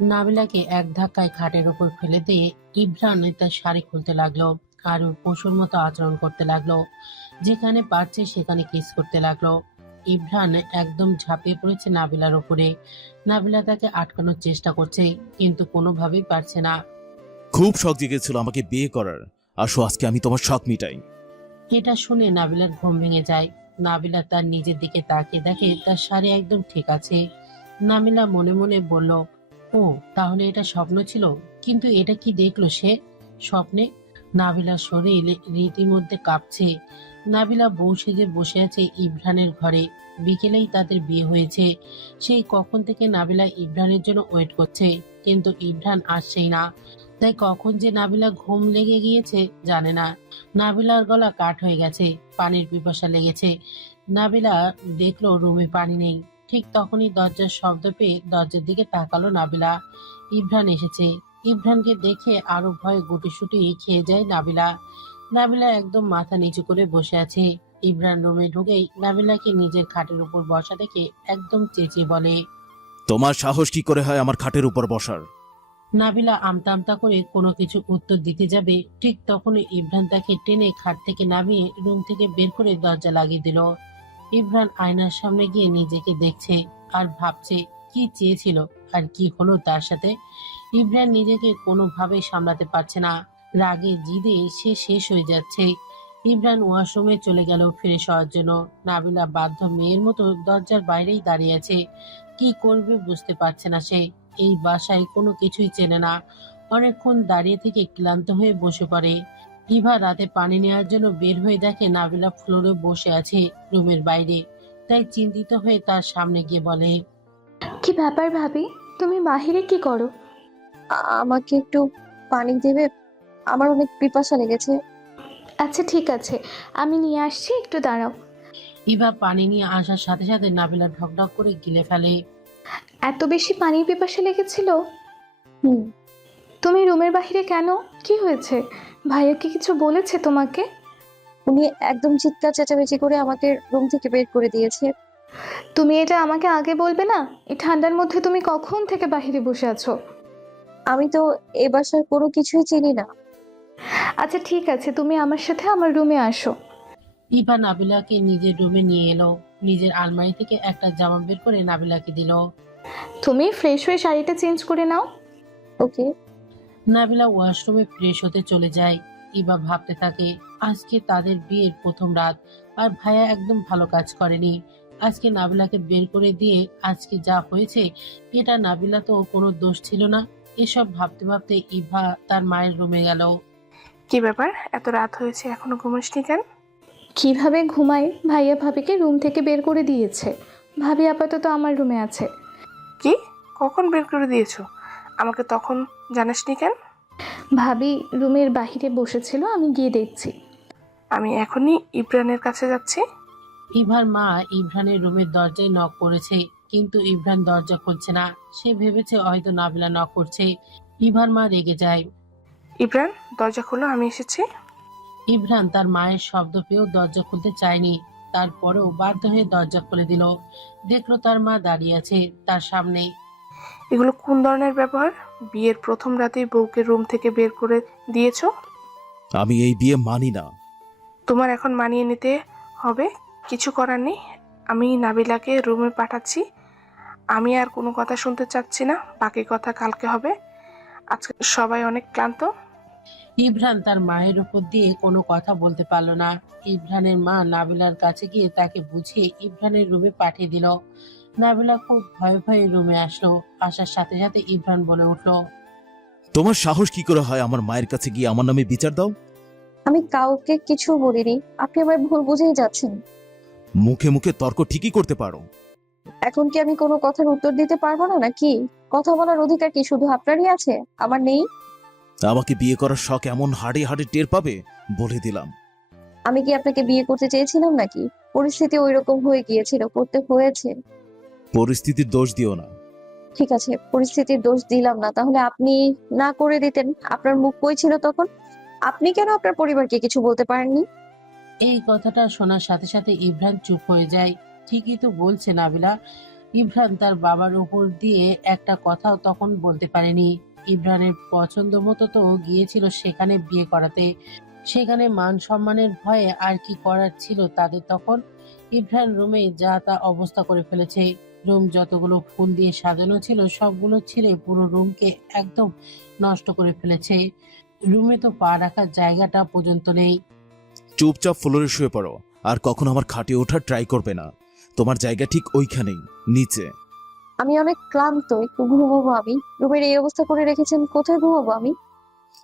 নাবিলাকে এক ধাক্কায় খাটের উপর ফেলে দিয়ে ইব্রান তার শাড়ি খুলতে লাগলো আর পশুর মতো আচরণ করতে লাগলো। যেখানে পারছে সেখানে কিস করতে লাগলো। ইব্রান একদম ঝাঁপিয়ে পড়েছে নাবিলার উপরে। নাবিলা তাকে আটকানোর চেষ্টা করছে, কিন্তু কোনোভাবেই পারছে না। খুব শখ জেগেছিল আমাকে বিয়ে করার। আসো আজকে আমি তোমার শখ মিটাই। এটা শুনে নাবিলার ঘুম ভেঙে যায়। নাবিলা তার নিজের দিকে তাকিয়ে দেখে তার শাড়ি একদম ঠিক আছে। নাবিলা মনে মনে বলল, ও তাহলে এটা স্বপ্ন ছিল। কিন্তু এটা কি দেখলো সে স্বপ্নে? নাবিলার শরীর রীতিমধ্যে কাঁপছে। নাবিলা বউ সেজে বসে আছে ইব্রানের ঘরে। বিকেলেই তাদের বিয়ে হয়েছে। সেই কখন থেকে নাবিলা ইব্রানের জন্য ওয়েট করছে, কিন্তু ইব্রান আসছেই না। তাই কখন যে নাবিলা ঘুম লেগে গিয়েছে জানে না। নাবিলার গলা কাঠ হয়ে গেছে, পানির পিপাসা লেগেছে। নাবিলা দেখলো রুমে পানি নেই। ঠিক তখনই দরজার শব্দ পেয়ে দরজার দিকে তাকালো নাবিলা। ইব্রান এসেছে। ইব্রানকে দেখে আরো ভয়ে গুটিসুটি খেয়ে যায় নাবিলা। নাবিলা একদম মাথা নিচু করে বসে আছে। ইব্রান রুমে ঢুকেই নাবিলাকে নিজের খাটের উপর বসা দেখে একদম চেঁচিয়ে বলে, তোমার সাহস কি করে হয় আমার খাটের উপর বসার? নাবিলা আমতা আমতা করে কোনো কিছু উত্তর দিতে যাবে, ঠিক তখনই ইব্রান তাকে টেনে খাট থেকে নামিয়ে রুম থেকে বের করে দরজা লাগিয়ে দিল। ইব্রান আয়নার সামনে গিয়ে নিজেকে দেখছে আর ভাবছে কি চেয়েছিল আর কি হলো তার সাথে। ইব্রান নিজেকে কোনোভাবেই সামলাতে পারছে না। রাগে জিদে সে শেষ হয়ে যাচ্ছে। ইব্রান ওয়াশরুমে চলে গেল ফ্রেশ হওয়ার জন্য। নাবিলা বাধ্য মেয়ের মতো দরজার বাইরেই দাঁড়িয়ে আছে। কি করবে বুঝতে পারছে না সে। এই বাসায় কোনো কিছুই চেনে না। অনেকক্ষণ দাঁড়িয়ে থেকে ক্লান্ত হয়ে বসে পড়ে। ইভা রাতে পানি নেওয়ার জন্য বের হয়ে দেখে নাবিলা ফ্লোরে বসে আছে রুমের বাইরে। তাই চিন্তিত হয়ে তার সামনে গিয়ে বলে, কি ব্যাপার ভাবি? তুমি বাহিরে কি করো? আমাকে একটু পানি দেবে? আমার অনেক পিপাসা লেগেছে। আচ্ছা ঠিক আছে, আমি নিয়ে আসছি, একটু দাঁড়াও। ইভা পানি নিয়ে আসার সাথে সাথে নাবিলা ঢকঢক করে গিলে ফেলে। এত বেশি পানির পিপাসা লেগেছিল? হুম। তুমি রুমের বাহিরে কেন? কি হয়েছে? ভাইয়া কি কিছু বলেছে তোমাকে? উনি একদম চিৎকার চেঁচামেচি করে আমাকে রুম থেকে বের করে দিয়েছে। তুমি এটা আমাকে আগে বলবে না? এই ঠান্ডার মধ্যে তুমি কখন থেকে বাহিরে বসে আছো? আমি তো এ বাসার কোনো কিছুই চিনি না। আচ্ছা ঠিক আছে, তুমি আমার সাথে আমার রুমে আসো। ইভা নাবিলাকে নিজের রুমে নিয়ে এলো। নিজের আলমারি থেকে একটা জামা বের করে নাবিলাকে দিল। তুমি ফ্রেশ হয়ে শাড়িটা চেঞ্জ করে নাও। ওকে। নাবিলা ওয়াশরুমে ফ্রেশ হতে চলে যায়। ইভা ভাবতে থাকে, আজকে তাদের বিয়ের প্রথম রাত, আর ভাইয়া একদম ভালো কাজ করেনি। আজকে নাবিলাকে বের করে দিয়ে আজকে যা হয়েছে, এটা নাবিলা তো কোনো দোষ ছিল না। এসব ভাবতে ভাবতে ইভা তার মায়ের রুমে গেল। কি ব্যাপার, এত রাত হয়েছে এখনো ঘুমাসনি কেন? কিভাবে ঘুমাই? ভাইয়া ভাবিকে রুম থেকে বের করে দিয়েছে। ভাবি আপাতত আমার রুমে আছে। কি? কখন বের করে দিয়েছো? আমাকে তখন জানাসনি কেন? ভাবি রুমের বাহিরে বসেছিল, আমি গিয়ে দেখছি। আমি এখনই ইব্রানের কাছে যাচ্ছি। ইভার মা ইভ্রানের রুমের দরজায় নক করেছে, কিন্তু ইভ্রান দরজা খুলছে না। সে ভেবেছে হয়তো নাবিলা নক করছে। ইভার মা রেগে যায়। ইব্রান, দরজা খোলো, আমি এসেছি। ইভ্রান তার মায়ের শব্দ পেয়েও দরজা খুলতে চায়নি। তারপরেও বাধ্য হয়ে দরজা খুলে দিল। দেখলো তার মা দাঁড়িয়ে আছে তার সামনে। এগুলো কোন ধরনের ব্যবহার? বিয়ের প্রথম রাতেই বউকে রুম থেকে বের করে দিয়েছো। আমি এই বিয়ে মানি না। তোমার এখন মানিয়ে নিতে হবে, কিছু করার নেই। আমি নাবিলাকে রুমে পাঠাচ্ছি। আমি আর কোনো কথা শুনতে চাচ্ছি না, বাকি কথা কালকে হবে। আজকে সবাই অনেক ক্লান্ত। ইভ্রান তার মায়ের উপর দিয়ে কোনো কথা বলতে পারলো না। ইভ্রানের মা নাবিলার কাছে গিয়ে তাকে বুঝিয়ে ইভ্রানের রুমে পাঠিয়ে দিল। নাবিলা খুব ভয়ে ভয়ে রুমে আসলো। আসার সাথে সাথে ইভ্রান বলে উঠলো, তোমার সাহস কি করে হয় আমার মায়ের কাছে গিয়ে আমার নামে বিচার দাও? আমি কাউকে কিছু বলিনি। আপনি আমায় ভুল বুঝেই যাচ্ছেন। মুখে মুখে তর্ক ঠিকই করতে পারো। এখন কি আমি কোনো কথার উত্তর দিতে পারবো না নাকি? কথা বলার অধিকার কি শুধু আপনারই আছে, আমার নেই? আমাকে বিয়ে করার শখ এমন হাড়ে হাড়ে টের পাবে বলে দিলাম। আমি কি আপনাকে বিয়ে করতে চেয়েছিলাম নাকি? পরিস্থিতি ওইরকম হয়ে গিয়েছিল, করতে হয়েছে। পরিস্থিতির দোষ দিও না। ঠিক আছে, পরিস্থিতির দোষ দিলাম না, তাহলে আপনি না করে দিতেন। আপনার মুখ কই ছিল তখন? আপনি কেন আপনার পরিবারকে কিছু বলতে পারেননি? এই কথাটা শোনার সাথে সাথে ইভ্রান চুপ হয়ে যায়। ঠিকই তো বলছে নাবিলা। ইমরান তার বাবার উপর দিয়ে একটা কথাও তখন বলতে পারেনি। ইমরানের পছন্দ মতো তো গিয়েছিল সেখানে বিয়ে করাতে, সেখানে মান সম্মানের ভয়ে আর কি করার ছিল তাদের তখন। ইমরান রুমে যা তা অবস্থা করে ফেলেছে। রুম যতগুলো ফুল দিয়ে সাজানো ছিল সবগুলো ছিঁড়ে পুরো রুমকে একদম নষ্ট করে ফেলেছে। রুমে তো পা রাখার জায়গাটা পর্যন্ত নেই। চুপচাপ ফ্লোরে শুয়ে পড়ো, আর কখনো আমার খাটে ওঠার ট্রাই করবে না। তোমার জায়গা ঠিক ওইখানেই, নিচে। আমি অনেক ক্লান্ত, একটু ঘুমাবো আমি। রুমের এই অবস্থা করে রেখেছেন, কোথায় ঘুমাবো আমি?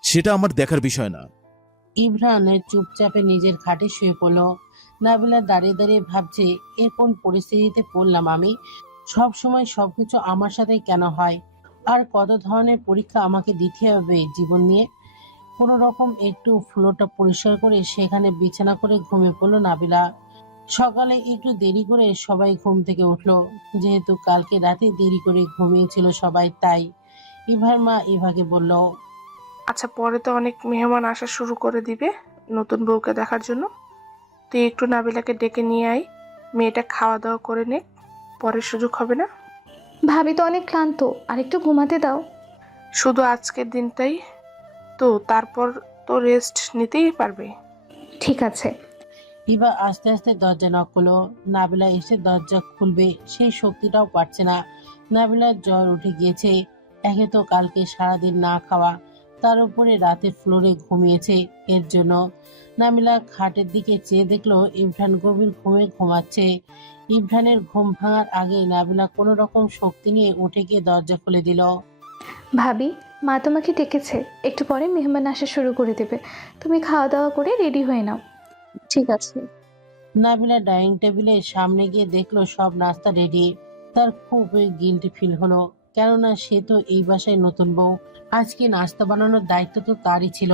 সেটা আমার দেখার বিষয় না। ইমরান চুপচাপে নিজের খাটে শুয়ে পড়ল। নাবিলা দাঁড়িয়ে দাঁড়িয়ে ভাবছে, এ কোন পরিস্থিতিতে পড়লাম আমি? সব সময় সবকিছু আমার সাথে কেন হয়? আর কত ধরনের পরীক্ষা আমাকে দিতে হবে জীবন নিয়ে। কোনো রকম একটু ফ্লোরটা পরিষ্কার করে সেখানে বিছানা করে ঘুমিয়ে পড়লো নাবিলা। সকালে একটু দেরি করে সবাই ঘুম থেকে উঠলো, যেহেতু কালকে রাতে দেরি করে ঘুমিয়েছিল সবাই, তাই। ইভার মা ইভাকে বলল, আচ্ছা, পরে তো অনেক মেহমান আসা শুরু করে দিবে নতুন বউকে দেখার জন্য। তুই একটু নাবিলাকে ডেকে নিয়ে আয়, মেয়েটা খাওয়া দাওয়া করে নে, পরে সুযোগ হবে না? ভাবি তো অনেক ক্লান্ত, আর একটু ঘুমাতে দাও। শুধু আজকের দিনটাই তো, তারপর তো রেস্ট নিতেই পারবে। ঠিক আছে। ইভা আস্তে আস্তে দরজা নক করলো। নাবিলা এসে দরজা খুলবে সেই শক্তিটাও পারছে না। নাবিলার জ্বর উঠে গিয়েছে। একে তো কালকে সারাদিন না খাওয়া, তার উপরে রাতে ফ্লোরে ঘুমিয়েছে। এর জন্য নাবিলা খাটের দিকে চেয়ে দেখলো ইমরান গভীর ঘুমে ঘুমাচ্ছে। ইমরানের ঘুম ভাঙার আগে নাবিলা কোনো রকম শক্তি নিয়ে উঠে গিয়ে দরজা খুলে দিল। ভাবি, মা তোমাকে ডেকেছে, একটু পরে মেহমান আসা শুরু করে দেবে। তুমি খাওয়া দাওয়া করে রেডি হয়ে নাও। ঠিক আছে। নাবিলা ডাইনিং টেবিলের সামনে গিয়ে দেখলো সব নাস্তা রেডি। তার খুব গিল্টি ফিল হলো, কেননা সে তো এই বাসায় নতুন বউ। আজকে নাস্তা বানানোর দায়িত্ব তো তারই ছিল।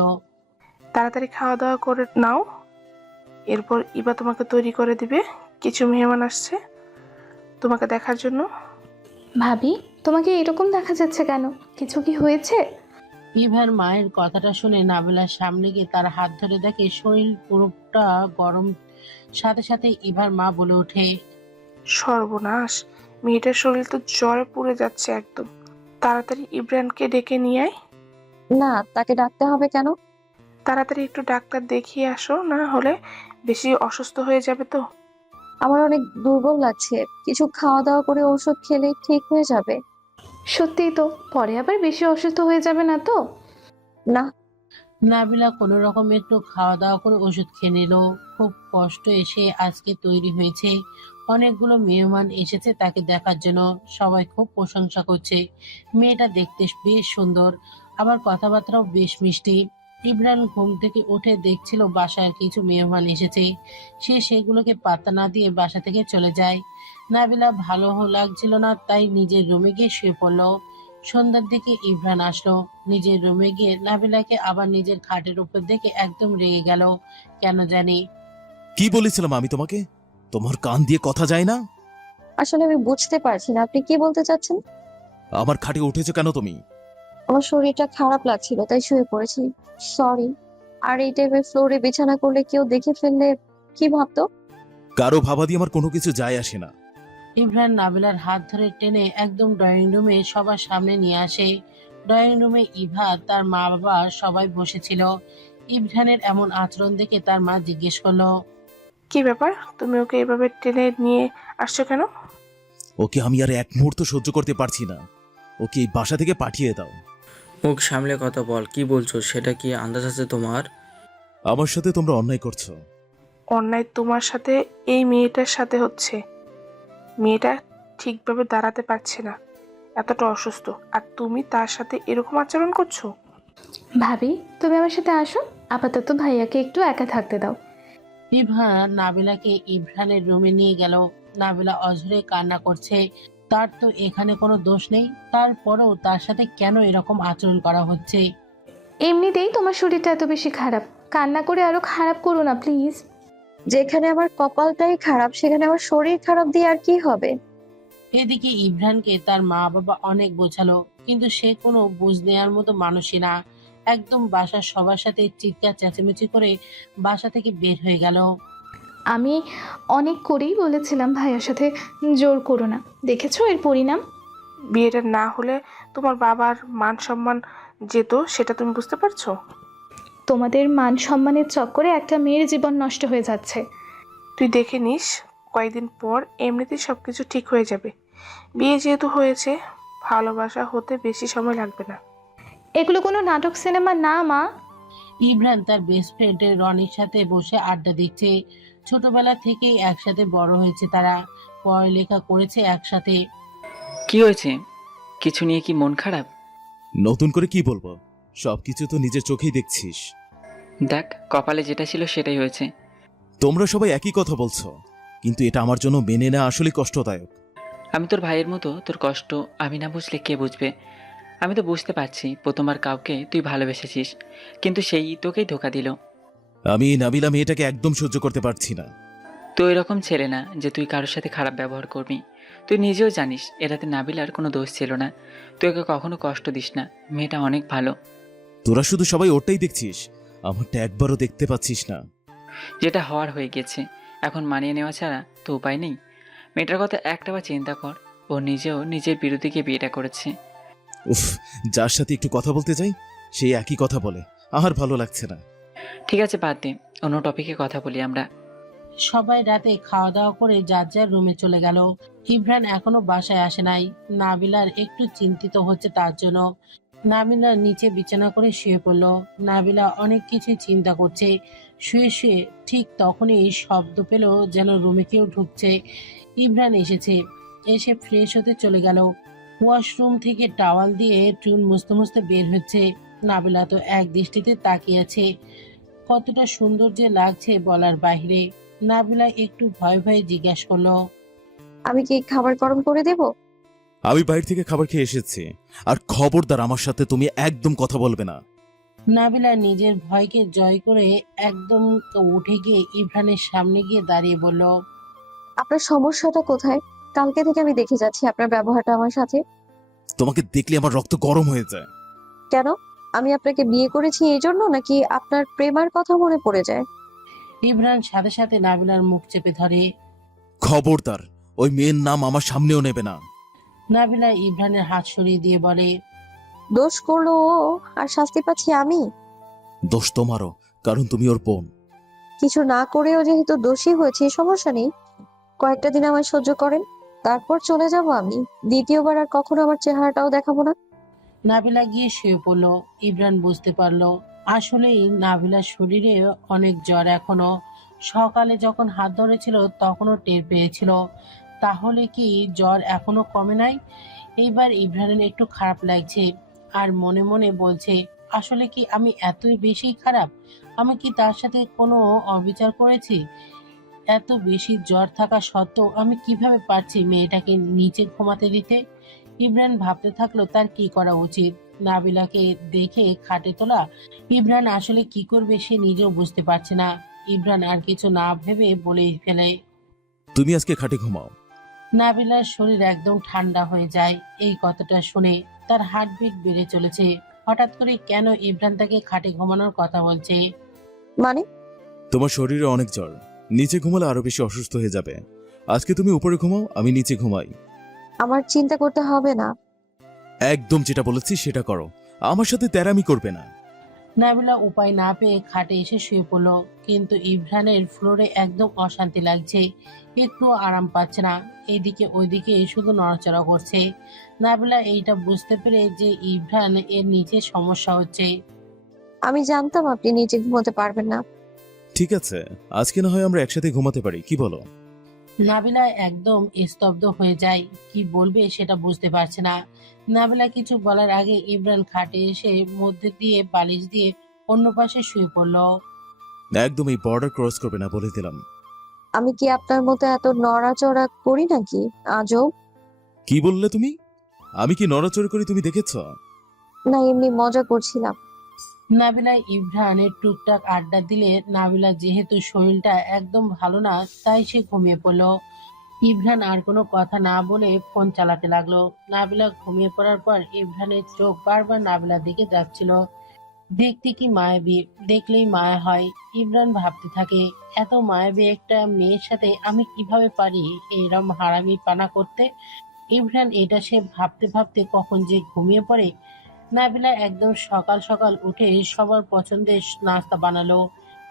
তাড়াতাড়ি খাওয়া দাওয়া করে নাও, এরপর ইবা তোমাকে তৈরি করে দিবে। কিছু মেহমান আসছে তোমাকে দেখার জন্য। ভাবি, তোমাকে এরকম দেখা যাচ্ছে কেন? কিছু কি হয়েছে? ইভার মায়ের কথাটা শুনে নাবিলার সামনে গিয়ে তার হাত ধরে দেখে শরীর পুরোটা গরম। সাথে সাথে ইভার মা বলে ওঠে, সর্বনাশ, মেয়েটার শরীর তো জ্বরে পুড়ে যাচ্ছে একদম। তাড়াতাড়ি ইব্রানকে ডেকে নিয়ে আয়। না, তাকে ডাকতে হবে কেন? তাড়াতাড়ি একটু ডাক্তার দেখিয়ে আসো, না হলে বেশি অসুস্থ হয়ে যাবে তো। আমার অনেক দুর্বল লাগছে, কিছু খাওয়া দাওয়া করে ওষুধ খেলে ঠিক হয়ে যাবে। সত্যিই তো, পরে আবার বেশি অসুস্থ হয়ে যাবে না তো? না। নাবিলা কোনো রকম একটু খাওয়া দাওয়া করে ওষুধ খেয়ে নিল। খুব কষ্ট এসে আজকে তৈরি হয়েছে। অনেকগুলো মেহমান এসেছে তাকে দেখার জন্য। সবাই খুব প্রশংসা করছে। মেয়েটা দেখতে বেশ সুন্দর, আবার কথাবার্তাও বেশ মিষ্টি। ইমরান ঘুম থেকে উঠে দেখছিল বাসায় কিছু মেহমান এসেছে। সে সেগুলোকে পাত্তা না দিয়ে বাসা থেকে চলে যায়। নাবিলা ভালো লাগছিল না, তাই নিজের রুমে গিয়ে শুয়ে পড়লো। সন্ধ্যার দিকে ইমরান আসলো। নিজের রুমে গিয়ে নাবিলাকে আবার নিজের খাটের উপর দেখে একদম রেগে গেল, কেন জানি। কি বলেছিলাম আমি তোমাকে? তোমার কান দিয়ে কথা যায় না? আসলে আমি বুঝতে পারছি না আপনি কি বলতে চাচ্ছেন। আমার খাটে উঠেছো কেন তুমি? আমার শরীরটা খারাপ লাগছিল তাই শুয়ে পড়েছি। সরি। আর এই টাইপের ফ্লোরে বিছানা করলে কেউ দেখে ফেললে কি ভাবতো? কারো ভাবা দিয়ে আমার কোনো কিছু যায় আসে না। ইমরান নাবিলার হাত ধরে টেনে একদম ড্রয়িং রুমে সবার সামনে নিয়ে আসে। ড্রয়িং রুমে ইভা, তার মা বাবা সবাই বসেছিল। ইমরানের এমন আচরণ দেখে তার মা জিজ্ঞেস করলো, কি ব্যাপার, তুমি ওকে এভাবে টেনে নিয়ে আসছো কেন? ওকে আমি আর এক মুহূর্ত সহ্য করতে পারছি না। ওকে এই বাসা থেকে পাঠিয়ে দাও। মুখ সামলে কথা বল, কি বলছো? সেটা কি আন্দাজ আছে তোমার? আমার সাথে তোমরা অন্যায় করছো। অন্যায় তোমার সাথে, এই মেয়েটার সাথে হচ্ছে। মেয়েটা ঠিকভাবে দাঁড়াতে পারছে না, এতটা অসুস্থ, আর তুমি তার সাথে এরকম আচরণ করছো। ভাবি, তুমি আমার সাথে আসো, আপাতত ভাইয়াকে একটু একা থাকতে দাও। ইভা নাবিলাকে ইমরানের রুমে নিয়ে গেল। নাবিলা অঝরে কান্না করছে। তার তো এখানে কোনো দোষ নেই, তারপরেও তার সাথে কেন এরকম আচরণ করা হচ্ছে? এমনিতেই তোমার শরীরটা এত বেশি খারাপ, কান্না করে আরো খারাপ করো না প্লিজ। যেখানে আমার কপালটাই খারাপ সেখানে আমার শরীর খারাপ দিয়ে আর কি হবে? এদিকে ইমরানকে তার মা বাবা অনেক বোঝালো, কিন্তু সে কোনো বুঝ নেওয়ার মতো মানুষই না। একদম বাসার সবার সাথে চিৎকার চেঁচামেচি করে বাসা থেকে বের হয়ে গেল। আমি অনেক করেই বলেছিলাম ভাইয়ার সাথে জোর করো না, দেখেছো এর পরিণাম। বিয়েটা না হলে তোমার বাবার মান সম্মান যেত, সেটা তুমি বুঝতে পারছো? তোমাদের মান সম্মানের চক্করে একটা মেয়ের জীবন নষ্ট হয়ে যাচ্ছে। তুই দেখে নিস, কয়েকদিন পর এমনিতেই সবকিছু ঠিক হয়ে যাবে। বিয়ে যেহেতু হয়েছে, ভালোবাসা হতে বেশি সময় লাগবে না। এগুলো কোনো নাটক সিনেমা না মা। ইমরান তার বেস্ট ফ্রেন্ড রনির সাথে বসে আড্ডা দিচ্ছে। ছোটবেলা থেকেই একসাথে বড় হয়েছে তারা, পড়ালেখা করেছে একসাথে। কি হয়েছে? কিছু নিয়ে কি মন খারাপ? নতুন করে কি বলবো, সবকিছু তো নিজের চোখেই দেখছিস। দেখ, কপালে যেটা ছিল সেটাই হয়েছে। তোমরা সবাই একই কথা বলছো, কিন্তু এটা আমার জন্য মেনে নেওয়া আসলে কষ্টদায়ক। আমি তোর ভাইয়ের মতো, তোর কষ্ট আমি না বুঝলে কে বুঝবে? আমি তো বুঝতে পারছি প্রথমবার কাউকে তুই ভালোবেসেছিস, কিন্তু সেই তোকেই ধোকা দিল। আমি নাবিলা মেয়েটাকে একদম সহ্য করতে পারছি না। তুই এরকম ছেলে না যে তুই কারোর সাথে খারাপ ব্যবহার করবি। তুই নিজেও জানিস এটাতে নাবিলার কোনো দোষ ছিল না। তুই ওকে কখনো কষ্ট দিস না, মেয়েটা অনেক ভালো। তোরা শুধু সবাই ওটাই দেখছিস, আমারটা একবারও দেখতে পাচ্ছিস না। যেটা হওয়ার হয়ে গেছে, এখন মানিয়ে নেওয়া ছাড়া তো উপায় নেই। মেয়েটার কথা একটাবার চিন্তা কর, ও নিজেও নিজের বিরুদ্ধে গিয়ে বিয়েটা করেছে। উফ, যার সাথে একটু কথা বলতে যাই সেই একই কথা বলে, আমার ভালো লাগছে না। ঠিক আছে, বাদ দে, অন্য টপিকে কথা বলি আমরা। সবাই রাতে খাওয়া দাওয়া করে যার যার রুমে চলে গেল। ইমরান এখনো বাসায় আসে নাই। নাবিলার একটু চিন্তিত হচ্ছে তার জন্য। নাবিলা নিচে বিছানা করে শুয়ে পড়ল। নাবিলা অনেক কিছু চিন্তা করছে। শুয়ে শুয়ে ঠিক তখনই শব্দ পেল যেন রুমে কেউ ঢুকছে। ইমরান এসেছে, এসে ফ্রেশ হতে চলে গেল। ওয়াশরুম থেকে টাওয়াল দিয়ে চুল মুছতে মুছতে বের হচ্ছে। নাবিলা তো এক দৃষ্টিতে তাকিয়ে আছে। কতটা সুন্দর যে লাগছে বলার বাইরে। নাবিলা একটু ভয় ভয়ে জিজ্ঞাসা করলো, আমি কি খাবার গরম করে দেব? আমি বাইরে থেকে খাবার খেয়ে এসেছি, আর খবরদার আমার সাথে তুমি একদম কথা বলবে না। নাবিলা নিজের ভয়কে জয় করে একদম উঠে গিয়ে ইমরানের সামনে গিয়ে দাঁড়িয়ে বলল, আপনার সমস্যাটা কোথায়? কালকে থেকে আমি দেখে যাচ্ছি আপনার ব্যবহারটা আমার সাথে। তোমাকে দেখলে আমার রক্ত গরম হয়ে যায়। কেন? আমি আপনাকে বিয়ে করেছি এই জন্য, নাকি আপনার প্রেমার কথা মনে পড়ে যায়? ইমরান সাথে সাথে নাবিলার মুখ চেপে ধরে। খবরদার ওই মেয়ের নাম আমার সামনেও নেবে না। নাবিলা ইমরানের হাত সরিয়ে দিয়ে বলে, দোষ করলো ও, আর শাস্তি পাচ্ছি আমি? দোষ তোমারও, কারণ তুমি ওর বোন। কিছু না করেও যেহেতু দোষী হয়েছে, সমস্যা নেই। কয়েকটা দিন আমায় সহ্য করেন, তারপর চলে যাব আমি। দ্বিতীয়বার আর কখনো আমার চেহারাটাও দেখাবো না। নাবিলা গিয়ে শুয়ে পড়ল। ইমরান বুঝতে পারলো আসলেই নাবিলার শরীরে অনেক জ্বর এখনো। সকালে যখন হাত ধরেছিল তখনও টের পেয়েছিল। তাহলে কি জ্বর এখনো কমে নাই? এইবার ইমরানের একটু খারাপ লাগছে, আর মনে মনে বলছে, আসলে কি আমি এতই বেশি খারাপ? আমি কি তার সাথে কোনো অবিচার করেছি? এত বেশি জ্বর থাকা সত্ত্বেও আমি কিভাবে পারছি মেয়েটাকে নিচে ঘুমাতে দিতে? ইমরান ভাবতে থাকলো তার কি করা উচিত। নাবিলাকে দেখে খাটে তোলা। ইমরান আসলে কি করবে সে নিজেও বুঝতে পারছে না। ইমরান আর কিছু না ভেবে বলেই ফেলে। তুমি আজকে খাটে ঘুমাও। নাবিলার শরীর একদম ঠান্ডা হয়ে যায়। এই কথাটা শুনে তার হার্টবিট বেড়ে চলেছে। হঠাৎ করে কেন ইমরান তাকে খাটে ঘুমানোর কথা বলছে? মানে? তোমার শরীরে অনেক জ্বর, নিচে ঘুমালে আরো বেশি অসুস্থ হয়ে যাবে। আজকে তুমি উপরে ঘুমাও, আমি নিচে ঘুমাই। আমার চিন্তা করতে হবে না। একদম যেটা বলেছি সেটা করো, আমার সাথে তেরামি করবে না। নাবিলা উপায় না পেয়ে খাটে এসে শুয়ে পড়ল। কিন্তু ইমরানের ফ্লোরে একদম অশান্তি লাগছে, একটু আরাম পাচ্ছে না। এইদিকে ওইদিকে শুধু নড়াচড়া করছে। নাবিলা এইটা বুঝতে পেরে যে ইমরান এর নিচে সমস্যা হচ্ছে। আমি জানতাম আপনি নিচে ঘুমোতে পারবেন না। ঠিক আছে, আজকে না হয় আমরা একসাথে ঘুমাতে পারি, কি বলো? নাবিলা একদম স্তব্ধ হয়ে যায়, কি বলবে সেটা বুঝতে পারছে না। নাবিলা কিছু বলার আগে ইমরান খাটে এসে মধ্যে দিয়ে বালিশ দিয়ে অন্য পাশে শুয়ে পড়ল। একদম এই বর্ডার ক্রস করবে না বলে দিলাম। আমি কি আপনার মতো এত নড়াচড়া করি নাকি? আজব। কি বললে তুমি? আমি কি নড়াচড়া করি তুমি দেখেছ? না, এমনি মজা করছিলাম। নাবিলা ইমরানের টুকটাক আড্ডা দিলে নাবিলা যেহেতু শরীরটা একদম ভালো না, তাই সে ঘুমিয়ে পড়ল। ইমরান আর কোনো কথা না বলে ফোন চালাতে লাগলো। নাবিলা ঘুমিয়ে পড়ার পর ইমরানের চোখ বারবার নাবিলার দিকে যাচ্ছিল। দেখতে কি মায়াবী, দেখলেই মায়া হয়। ইমরান ভাবতে থাকে, এত মায়াবী একটা মেয়ের সাথে আমি কিভাবে পারি এরম হারামি পানা করতে। ইমরান এটা সে ভাবতে ভাবতে কখন যে ঘুমিয়ে পড়ে। নাবিলা একদম সকাল সকাল উঠে সবার পছন্দের নাস্তা বানালো।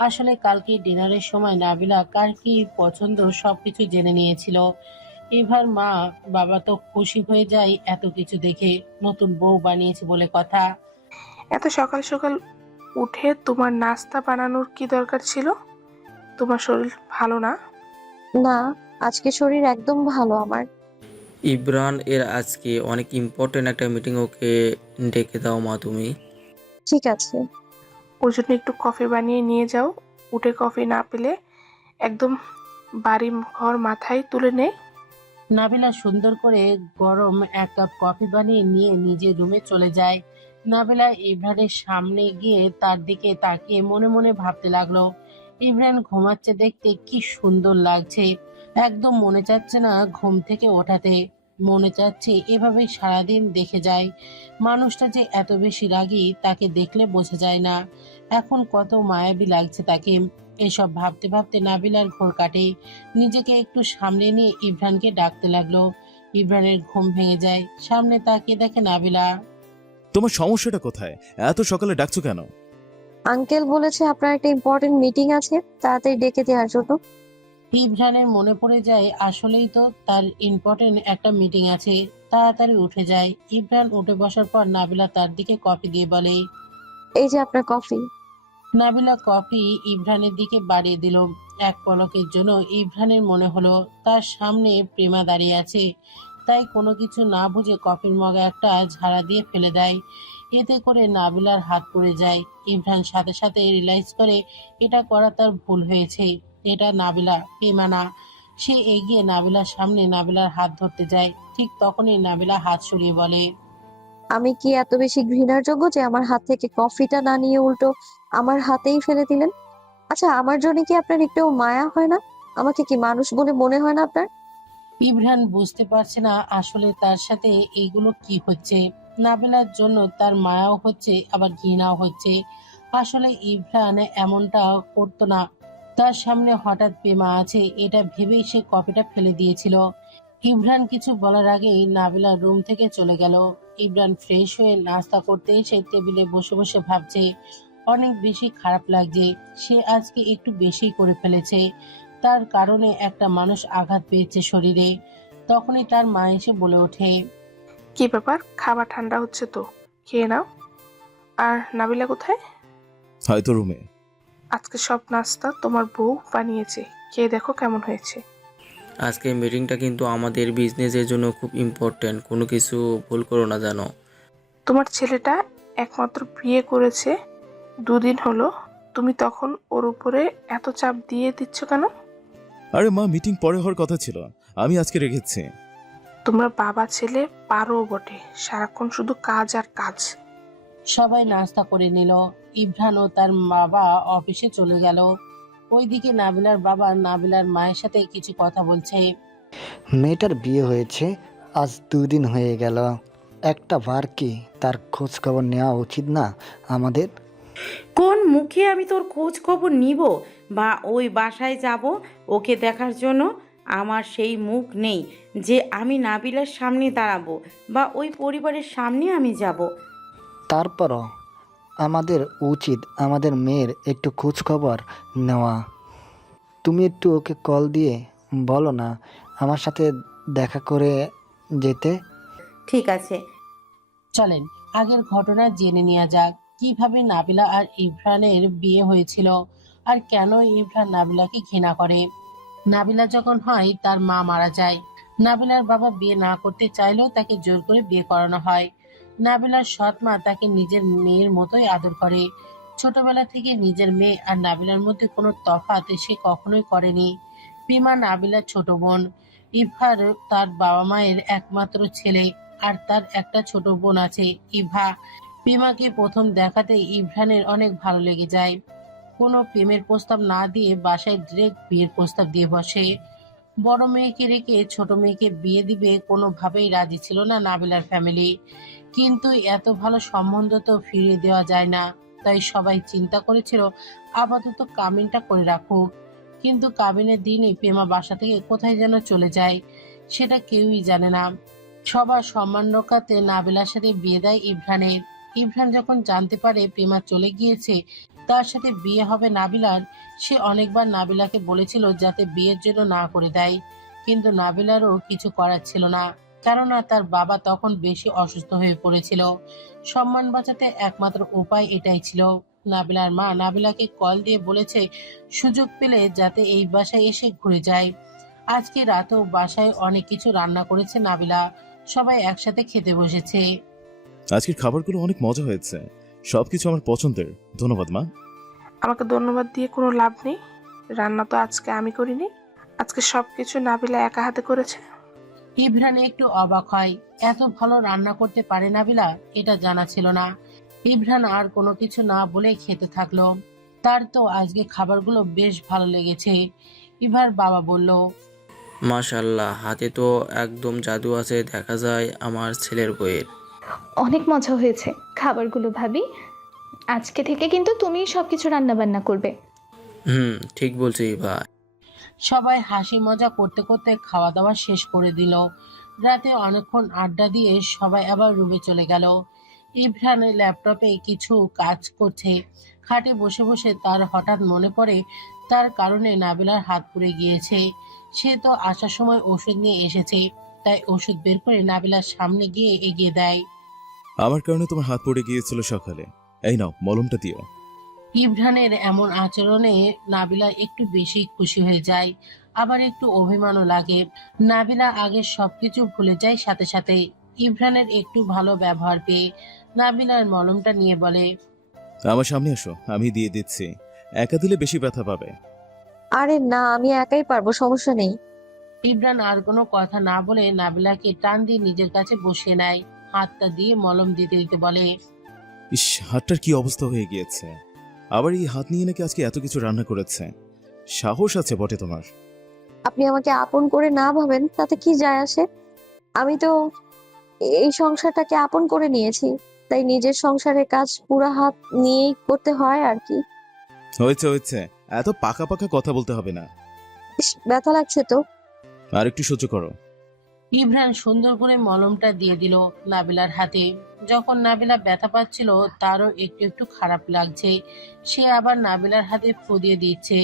আসলে কালকে ডিনারের সময় নাবিলা কার কি পছন্দ সবকিছু জেনে নিয়েছিল। এবার মা বাবা তো খুশি হয়ে যায় এত কিছু দেখে, নতুন বউ বানিয়েছে বলে কথা। এত সকাল সকাল উঠে তোমার নাস্তা বানানোর কি দরকার ছিল? তোমার শরীর ভালো না? না, আজকে শরীর একদম ভালো আমার। ইব্রান এর আজকে অনেক ইম্পর্টেন্ট একটা মিটিং, ওকে ডেকে দাও মা তুমি। ঠিক আছে। ওর জন্য একটু কফি বানিয়ে নিয়ে যাও। উঠে কফি না পেলে একদম বাড়ি ঘর মাথায় তুলে নেয়। নাবিলা সুন্দর করে গরম এক কাপ কফি বানিয়ে নিয়ে নিজের রুমে চলে যায়। নাবিলা ইমরানের সামনে গিয়ে তার দিকে তাকিয়ে মনে মনে ভাবতে লাগলো, ইমরান ঘুমাচ্ছে দেখতে কি সুন্দর লাগছে। একদম মনে চাচ্ছে না ঘুম থেকে ওঠাতে, মনে চাচ্ছে এভাবেই সারাদিন দেখে যায়। মানুষটা যে এত বেশি রাগী তাকে দেখলে বোঝা যায় না। এখন কত মায়াবী লাগছে তাকে। এসব ভাবতে ভাবতে নাবিলার ঘোর কাটে। নিজেকে একটু সামনে নিয়ে ইমরানকে ডাকতে লাগলো। ইমরানের ঘুম ভেঙে যায়, সামনে তাকিয়ে দেখে নাবিলা। তোমার সমস্যাটা কোথায়? এত সকালে ডাকছো কেন? আঙ্কেল বলেছে আপনার একটা ইম্পর্টেন্ট মিটিং আছে, তাড়াতাড়ি ডেকে দেওয়ার জন্য। ইমরানের মনে পড়ে যায় আসলেই তো তার ইম্পর্টেন্ট একটা মিটিং আছে। তাড়াতাড়ি উঠে যায়। ইমরান উঠে বসার পর নাবিলা তার দিকে কফি দিয়ে বলে। এই যে আপনার কফি। নাবিলা কফি ইমরানের দিকে বাড়িয়ে দিল। এক পলকের জন্য ইমরানের মনে হলো তার সামনে প্রেমা দাঁড়িয়ে আছে। তাই কোনো কিছু না বুঝে কফির মগে একটা ঝাড়া দিয়ে ফেলে দেয়। এতে করে নাবিলার হাত পড়ে যায়। ইমরান সাথে সাথে রিয়েলাইজ করে এটা করা তার ভুল হয়েছে। এটা নাবিলা, প্রেমা না। সে এগিয়ে নাবিলার সামনে নাবিলার হাত ধরতে যায়। ঠিক তখনই নাবিলা হাত সরিয়ে বলে। আমি কি এত বেশি ঘৃণার যোগ্য যে আমার হাত থেকে কফিটা না নিয়ে উল্টো আমার হাতেই ফেলে দিলেন? আচ্ছা, আমার জন্য কি আপনার একটু মায়া হয় না? আমাকে কি মানুষ বলে মনে হয় না আপনার? ইমরান বুঝতে পারছে না আসলে তার সাথে এইগুলো কি হচ্ছে। নাবিলার জন্য তার মায়াও হচ্ছে আবার ঘৃণাও হচ্ছে। আসলে ইমরান এমনটা করতো না। তার সামনে হঠাৎ প্রেমা আছে এটা ভেবেই সে কফিটা ফেলে দিয়েছিল। ইমরান কিছু বলার আগেই নাবিলা রুম থেকে চলে গেল। ইমরান ফ্রেশ হয়ে নাস্তা করতে এসে টেবিলে বসে বসে ভাবছে অনেক বেশি খারাপ লাগছে। সে আজকে একটু বেশি করে ফেলেছে। তার কারণে একটা মানুষ আঘাত পেয়েছে শরীরে। তখনই তার মা এসে বলে ওঠে। কি ব্যাপার, খাবার ঠান্ডা হচ্ছে তো, খেয়ে নাও। আর নাবিলা কোথায়? হয়তো রুমে। আজকে সব নাস্তা তোমার বউ বানিয়েছে, খেয়ে দেখো কেমন হয়েছে। আজকে মিটিংটা কিন্তু আমাদের বিজনেসের জন্য খুব ইম্পর্ট্যান্ট, কোনো কিছু ভুল করো না জানো। তোমার ছেলেটা একমাত্র বিয়ে করেছে 2 দিন হলো, তুমি তখন ওর উপরে এত চাপ দিয়ে দিচ্ছ কেন? আরে মা, মিটিং পরে হওয়ার কথা ছিল, আমি আজকে রেখেছি। তোমরা বাবা ছেলে পারো বটে, সারাক্ষণ শুধু কাজ আর কাজ। সবাই নাস্তা করে নিল। ইমরান ও তার বাবা অফিসে চলে গেল। ওইদিকে নাবিলার বাবা নাবিলার মায়ের সাথে কিছু কথা বলছে। মেয়েটার বিয়ে হয়েছে আজ 2 দিন হয়ে গেল, একটা বার কি তার খোঁজ খবর নেওয়া উচিত না আমাদের? কোন মুখে আমি তোর খোঁজ খবর নিব বা ওই বাসায় যাব ওকে দেখার জন্য? আমার সেই মুখ নেই যে আমি নাবিলার সামনে দাঁড়াবো বা ওই পরিবারের সামনে আমি যাব। তারপরও আমাদের উচিত আমাদের মেয়ের একটু খোঁজ খবর নেওয়া। তুমি একটু ওকে কল দিয়ে বলো না আমার সাথে দেখা করে যেতে। ঠিক আছে, চলেন আগের ঘটনা জেনে নেওয়া যাক। কিভাবে নাবিলা আর ইমরানের বিয়ে হয়েছিল আর কেন ইমরান নাবিলাকে ঘৃণা করে। নাবিলা যখন হয় তার মা মারা যায়। নাবিলার বাবা বিয়ে না করতে চাইলেও তাকে জোর করে বিয়ে করানো হয়। নাবিলার সৎ মা তাকে নিজের মেয়ের মতোই আদর করে। ছোটবেলা থেকে নিজের মেয়ে আর নাবিলার মধ্যে কোনো তফাৎ সে কখনোই করেনি। প্রিমা নাবিলার ছোট বোন। ইভার তার বাবা মায়ের একমাত্র ছেলে। আর তার একটা ছোট বোন আছে, ইভা। প্রিমাকে প্রথম দেখাতে ইমরানের অনেক ভালো লেগে যায়। কোনো প্রেমের প্রস্তাব না দিয়ে বাসায় ডিরেক্ট বিয়ের প্রস্তাব দিয়ে বসে। বড় মেয়েকে রেখে ছোট মেয়েকে বিয়ে দিবে কোনোভাবেই রাজি ছিল না নাবিলার ফ্যামিলি। কিন্তু এত ভালো সম্বন্ধ তো ফিরিয়ে দেওয়া যায় না। তাই সবাই চিন্তা করেছিল আপাতত কামিনটা করে রাখুক। কিন্তু কাবিনের দিনই পেমা বাসা থেকে কোথায় যেন চলে যায়, সেটা কেউই জানে না। সবার সম্মান রক্ষাতে নাবিলার সাথে বিয়ে দেয় ইমরানের। ইমরান যখন জানতে পারে পেমা চলে গিয়েছে, তার সাথে বিয়ে হবে নাবিলার, সে অনেকবার নাবিলাকে বলেছিল যাতে বিয়ের জন্য না করে দেয়, কিন্তু নাবিলারও কিছু করার ছিল না, কেননা তার বাবা তখন বেশি অসুস্থ হয়ে পড়েছিল। সম্মান বাঁচাতে একমাত্র উপায় এটাই ছিল। নাবিলার মা নাবিলাকে কল দিয়ে বলেছে সুযোগ পেলে যাতে এই বাসায় এসে ঘুরে যায়। আজকে রাতেও বাসায় অনেক কিছু রান্না করেছে নাবিলা, সবাই একসাথে খেতে বসেছে। আজকের খাবারগুলো অনেক মজা হয়েছে, সবকিছু আমার পছন্দের। ধন্যবাদ মা। আমাকে ধন্যবাদ দিয়ে কোনো লাভ নেই, রান্না তো আজকে আমি করিনি, আজকে সবকিছু নাবিলা একা হাতে করেছে। ইমরান একটু অবাক হয়, এত ভালো রান্না করতে পারে নাবিলা, এটা জানা ছিল না। ইমরান আর কোনো কিছু না বলে খেতে থাকলো। তার তো আজকে খাবারগুলো বেশ ভালো লেগেছে। ইভার বাবা বলল, মাশাল্লাহ, হাতে তো একদম জাদু আছে, দেখা যায় আমার ছেলের বইয়ের। অনেক মজা হয়েছে খাবারগুলো ভাবি। আজকে থেকে কিন্তু তুমিই সব কিছু রান্না বান্না করবে। ঠিক বলছি ভাই। সবাই হাসি মজা করতে করতে খাওয়া দাওয়া শেষ করে দিল। রাতে অনেকক্ষণ আড্ডা দিয়ে সবাই আবার রুমে চলে গেল। ইমরান ল্যাপটপে কিছু কাজ করছে। খাটে বসে বসে তার হঠাৎ মনে পড়ে তার কারণে নাবিলার হাত পুড়ে গিয়েছে। সে তো আসার সময় ওষুধ নিয়ে এসেছে, তাই ওষুধ বের করে নাবিলার সামনে গিয়ে এগিয়ে দেয়। আমার কারণে তোমার হাত পড়ে গিয়েছিল সকালে, এই নাও মলমটা দিও। ইমরানের এমন আচরণে নাবিলা একটু বেশি খুশি হয়ে যায়, আবার একটু অভিমানও লাগে। নাবিলা আগে সবকিছু ভুলে যায় সাথে সাথে। ইমরানের একটু ভালো ব্যবহার পেয়ে নাবিলার মলমটা নিয়ে বলে, আমার সামনে আসো, আমি দিয়ে দিচ্ছি। একা দিলে বেশি ব্যথা পাবে। আরে না, আমি একাই পারবো, সমস্যা নেই। ইমরান আর কোনো কথা না বলে নাবিলাকে টান দিয়ে নিজের কাছে বসিয়ে নেয়। হাতটা দিয়ে মলম দিতে দিতে বলে, ইস, হাতটার কি অবস্থা হয়ে গিয়েছে। আবার এই হাত নিয়ে নাকি আজকে এত কিছু রান্না করেছে। সাহস আছে বটে তোমার। আপনি আমাকে আপন করে না ভাবেন তাতে কি যায় আসে? আমি তো এই সংসারটাকে আপন করে নিয়েছি, তাই নিজের সংসারের কাজ পুরা হাত নিয়েই করতে হয় আর কি। হয়েছে হয়েছে, এত পাকা পাকা কথা বলতে হবে না। ইস, ব্যথা লাগছে তো। আর একটু সহ্য করো। ইমরান সুন্দর করে মলমটা দিয়ে দিল নাবিলার হাতে। যখন নাবিলা ব্যথা পাচ্ছিল তারও একটু একটু খারাপ লাগছে। সে আবার নাবিলার হাতে ফু দিয়ে দিচ্ছে।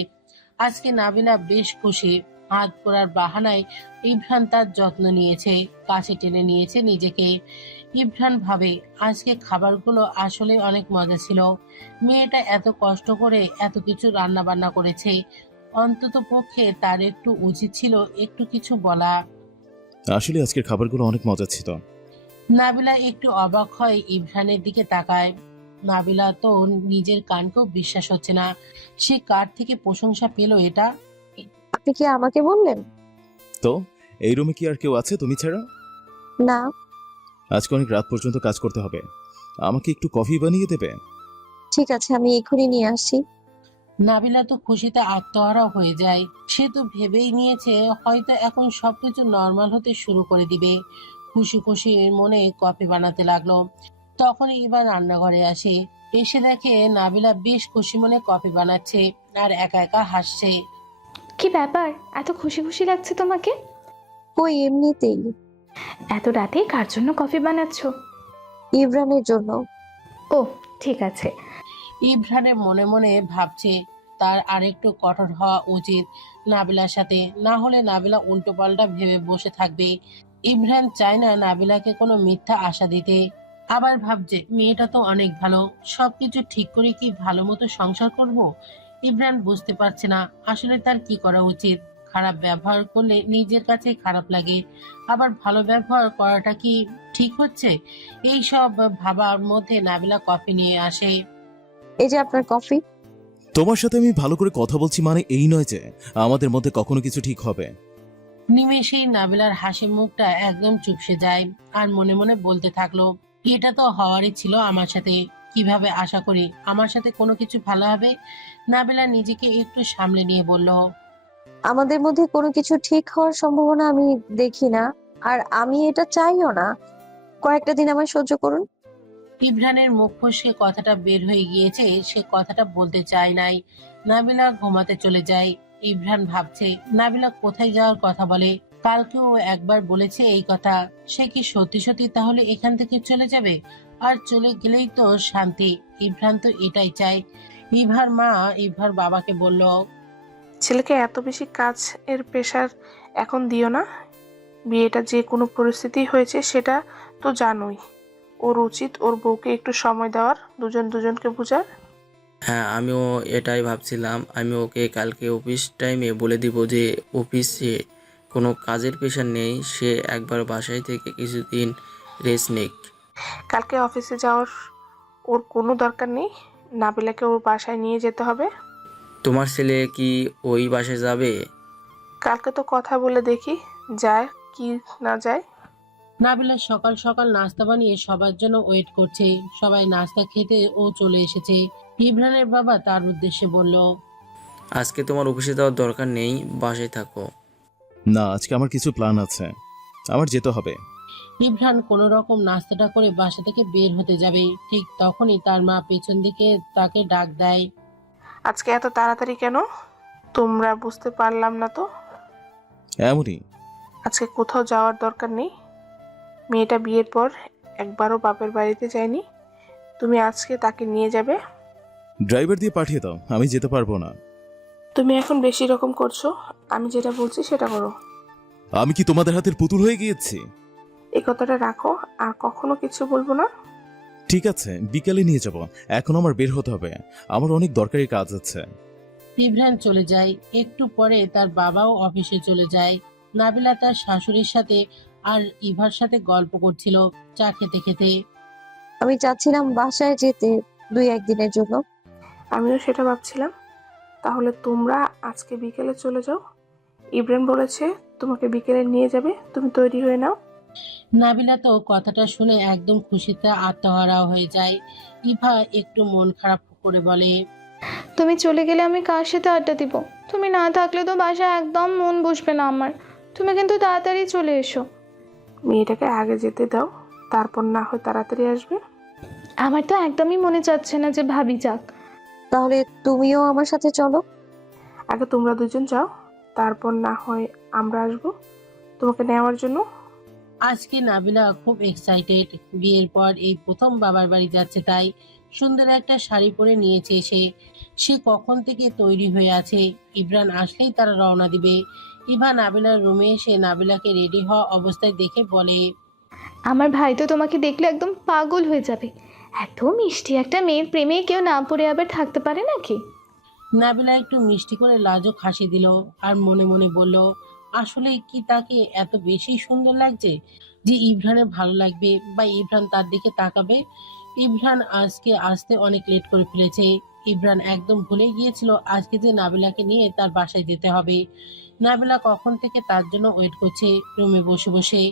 আজকে নাবিলা বেশ খুশি। হাত পোড়ার বাহানায় ইমরান তার যত্ন নিয়েছে, কাছে টেনে নিয়েছে নিজেকে। ইমরান ভাবে আজকে খাবারগুলো আসলে অনেক মজা ছিল। মেয়েটা এত কষ্ট করে এত কিছু রান্না বান্না করেছে, অন্তত পক্ষে তার একটু উচিত ছিল একটু কিছু বলা। আসলে আজকের খাবারগুলো অনেক মজা ছিল। নাবিলা একটু অবাক হয় ইমরানের দিকে তাকায়। নাবিলা তো নিজের কানকেও বিশ্বাস হচ্ছে না, সে কার থেকে প্রশংসা পেল এটা। আপনি কি আমাকে বললেন? তো এই রুমে কি আর কেউ আছে তুমি ছাড়া? না। আজকে অনেক রাত পর্যন্ত কাজ করতে হবে, আমাকে একটু কফি বানিয়ে দেবে? ঠিক আছে, আমি এক্ষুনি নিয়ে আসছি। নাবিলা তো খুশিতে আত্মহারা হয়ে যায়। সে তো ভেবেই নিয়েছে হয়তো এখন সবকিছু নর্মাল হতে শুরু করে দিবে। খুশি খুশি মনে কফি বানাতে লাগলো। তখন এবার রান্নাঘরে আসে, এসে দেখে নাবিলা বেশ খুশি মনে কফি বানাচ্ছে আর একা একা হাসছে। কি ব্যাপার, এত খুশি খুশি লাগছে তোমাকে? কই, এমনিতেই। এত রাতে কার জন্য কফি বানাচ্ছ? ইমরানের জন্য। ও, ঠিক আছে। ইমরানের মনে মনে ভাবছে তার আরেকটু কঠোর হওয়া উচিত নাবিলার সাথে, না হলে নাবিলা উল্টো পাল্টা ভেবে বসে থাকবে। ইমরান চায় না নাবিলাকে কোনো মিথ্যা আশা দিতে। আবার ভাবছে মেয়েটা তো অনেক ভালো, সবকিছু ঠিক করে কি ভালো মতো সংসার করব। ইমরান বুঝতে পারছে না আসলে তার কি করা উচিত। খারাপ ব্যবহার করলে নিজের কাছে খারাপ লাগে, আবার ভালো ব্যবহার করাটা কি ঠিক হচ্ছে? এই সব ভাবার মধ্যে নাবিলা কফি নিয়ে আসে। এই যে আপনার কফি। তোমার সাথে আমি ভালো করে কথা বলছি মানে এই নয় যে আমাদের মধ্যে কখনো কিছু ঠিক হবে। নিমেষেই নাবিলার হাসি মুখটা একদম চুপসে যায় আর মনে মনে বলতে থাকলো, এটা তো হওয়ারই ছিল আমার সাথে, কিভাবে আশা করি আমার সাথে কোনো কিছু ভালো হবে। নাবিলা নিজেকে একটু সামলে নিয়ে বলল, আমাদের মধ্যে কোনো কিছু ঠিক হওয়ার সম্ভাবনা আমি দেখি না, আর আমি এটা চাইও না। কয়েকটা দিন আমায় সহ্য করুন। ইমরানের মুখ ফসকে কথাটা বের হয়ে গিয়েছে, সে কথাটা বলতে চায় নাই। নাবিলা ঘুমাতে চলে যায়। ইমরান ভাবছে নাবিলা কোথায় যাওয়ার কথা বলে, কালকেও একবার বলেছে এই কথা। সে কি সত্যি সত্যি তাহলে এখান থেকে চলে যাবে? আর চলে গেলেই তো শান্তি। ইমরান তো এটাই চায়। ইভার মা ইভার বাবাকে বলল, ছেলেকে এত বেশি কাজ এর প্রেশার এখন দিও না। বিয়েটা যে কোনো পরিস্থিতি হয়েছে সেটা তো জানোই। ওর উচিত ওর বউকে একটু সময় দেওয়ার, দুজন দুজনকে বোঝার। হ্যাঁ, আমিও এটাই ভাবছিলাম। আমি ওকে কালকে অফিস টাইমে বলে দিব যে অফিসে কোনো কাজের প্রেশার নেই, সে একবার বাসায় থেকে কিছুদিন রেস্ট নিক। কালকে অফিসে যাওয়ার ওর কোনো দরকার নেই। নাবিলাকে ওর বাসায় নিয়ে যেতে হবে। তোমার ছেলে কি ওই বাসায় যাবে? কালকে তো কথা বলে দেখি যায় কি না যায়। নাবিলা সকাল সকাল নাস্তা বানিয়ে সবার জন্য ওয়েট করছে। সবাই নাস্তা খেতে ও চলে এসেছে। ইমরানের বাবা তার উদ্দেশ্যে বলল, আজকে তোমার অফিসে যাওয়ার দরকার নেই, বাসায় থাকো। না, আজকে আমার কিছু প্ল্যান আছে, আমার যেতে হবে। ইমরান কোন রকম নাস্তাটা করে বাসা থেকে বের হতে যাবে, ঠিক তখনই তার মা পেছন দিকে তাকে ডাক দেয়। আজকে এত তাড়াতাড়ি কেন? তোমরা বুঝতে পারলাম না তো। এমনই। আজকে কোথাও যাওয়ার দরকার নেই। মেয়েটা বিয়ের পর একবারও বাপের বাড়িতে যায়নি। তুমি আজকে তাকে নিয়ে যাবে। ড্রাইভার দিয়ে পাঠিয়ে দাও, আমি যেতে পারবো না। তুমি এখন বেশি রকম করছো। আমি যেটা বলছি সেটা করো। আমি কি তোমাদের হাতের পুতুল হয়ে গিয়েছি? এই কথাটা রাখো, আর কখনো কিছু বলবো না। ঠিক আছে, বিকালে নিয়ে যাব। এখন আমার বের হতে হবে, আমার অনেক দরকারি কাজ আছে। ইমরান চলে যায়। একটু পরে তার বাবাও অফিসে চলে যায়। নাবিলা তার শাশুড়ির সাথে আর ইভার সাথে গল্প করছিল চা খেতে খেতে। আমি চাচ্ছিলাম বাসায় যেতে 2-1 দিনের জন্য। আমিও সেটা ভাবছিলাম। তাহলে তোমরা আজকে বিকেলে চলে যাও। ইব্রাহিম বলেছে তোমাকে বিকেলে নিয়ে যাবে, তুমি তৈরি হয়ে নাও। নাবিলা তো কথাটা শুনে একদম খুশিতে আত্মহারা হয়ে যায়। ইভা একটু মন খারাপ করে বলে, তুমি চলে গেলে আমি কার সাথে আড্ডা দিব? তুমি না থাকলে তো বাসায় একদম মন বসবে না আমার। তুমি কিন্তু তাড়াতাড়ি চলে এসো। মেয়েটাকে আগে যেতে দাও, তারপর না হয় তাড়াতাড়ি আসবে। আমার তো একদমই মনে চাচ্ছে না যে ভাবি যাক। তাহলে তুমিও আমার সাথে চলো। আগে তোমরা দুজন যাও, তারপর না হয় আমরা আসবো তোমাকে নেওয়ার জন্য। আজকে নাবিলা খুব এক্সাইটেড। বিয়ের পর এই প্রথম বাবার বাড়ি যাচ্ছে, তাই সুন্দর একটা শাড়ি পরে নিয়েছে সে। সে কখন থেকে তৈরি হয়ে আছে। ইমরান আসলেই তারা রওনা দিবে। ইভা নাবিলার রুমে এসে নাবিলাকে রেডি হওয়া অবস্থায় দেখে বলে, আমার ভাই তো তোমাকে দেখলে একদম পাগল হয়ে যাবে। এত মিষ্টি একটা মেয়ের প্রেমে কেউ না পড়ে আবার থাকতে পারে নাকি? নাবিলা একটু মিষ্টি করে লাজুক হাসি দিল আর মনে মনে বলল, আসলে কি তাকে এত বেশি সুন্দর লাগছে যে ইমরানের ভালো লাগবে বা ইমরান তার দিকে তাকাবে। ইমরান আজকে আসতে অনেক লেট করে ফেলেছে। ইমরান একদম ভুলে গিয়েছিল আজকে যে নাবিলাকে নিয়ে তার বাসায় যেতে হবে। নাবিলা কখন থেকে তার জন্য ওয়েট করছে রুমে বসে বসে।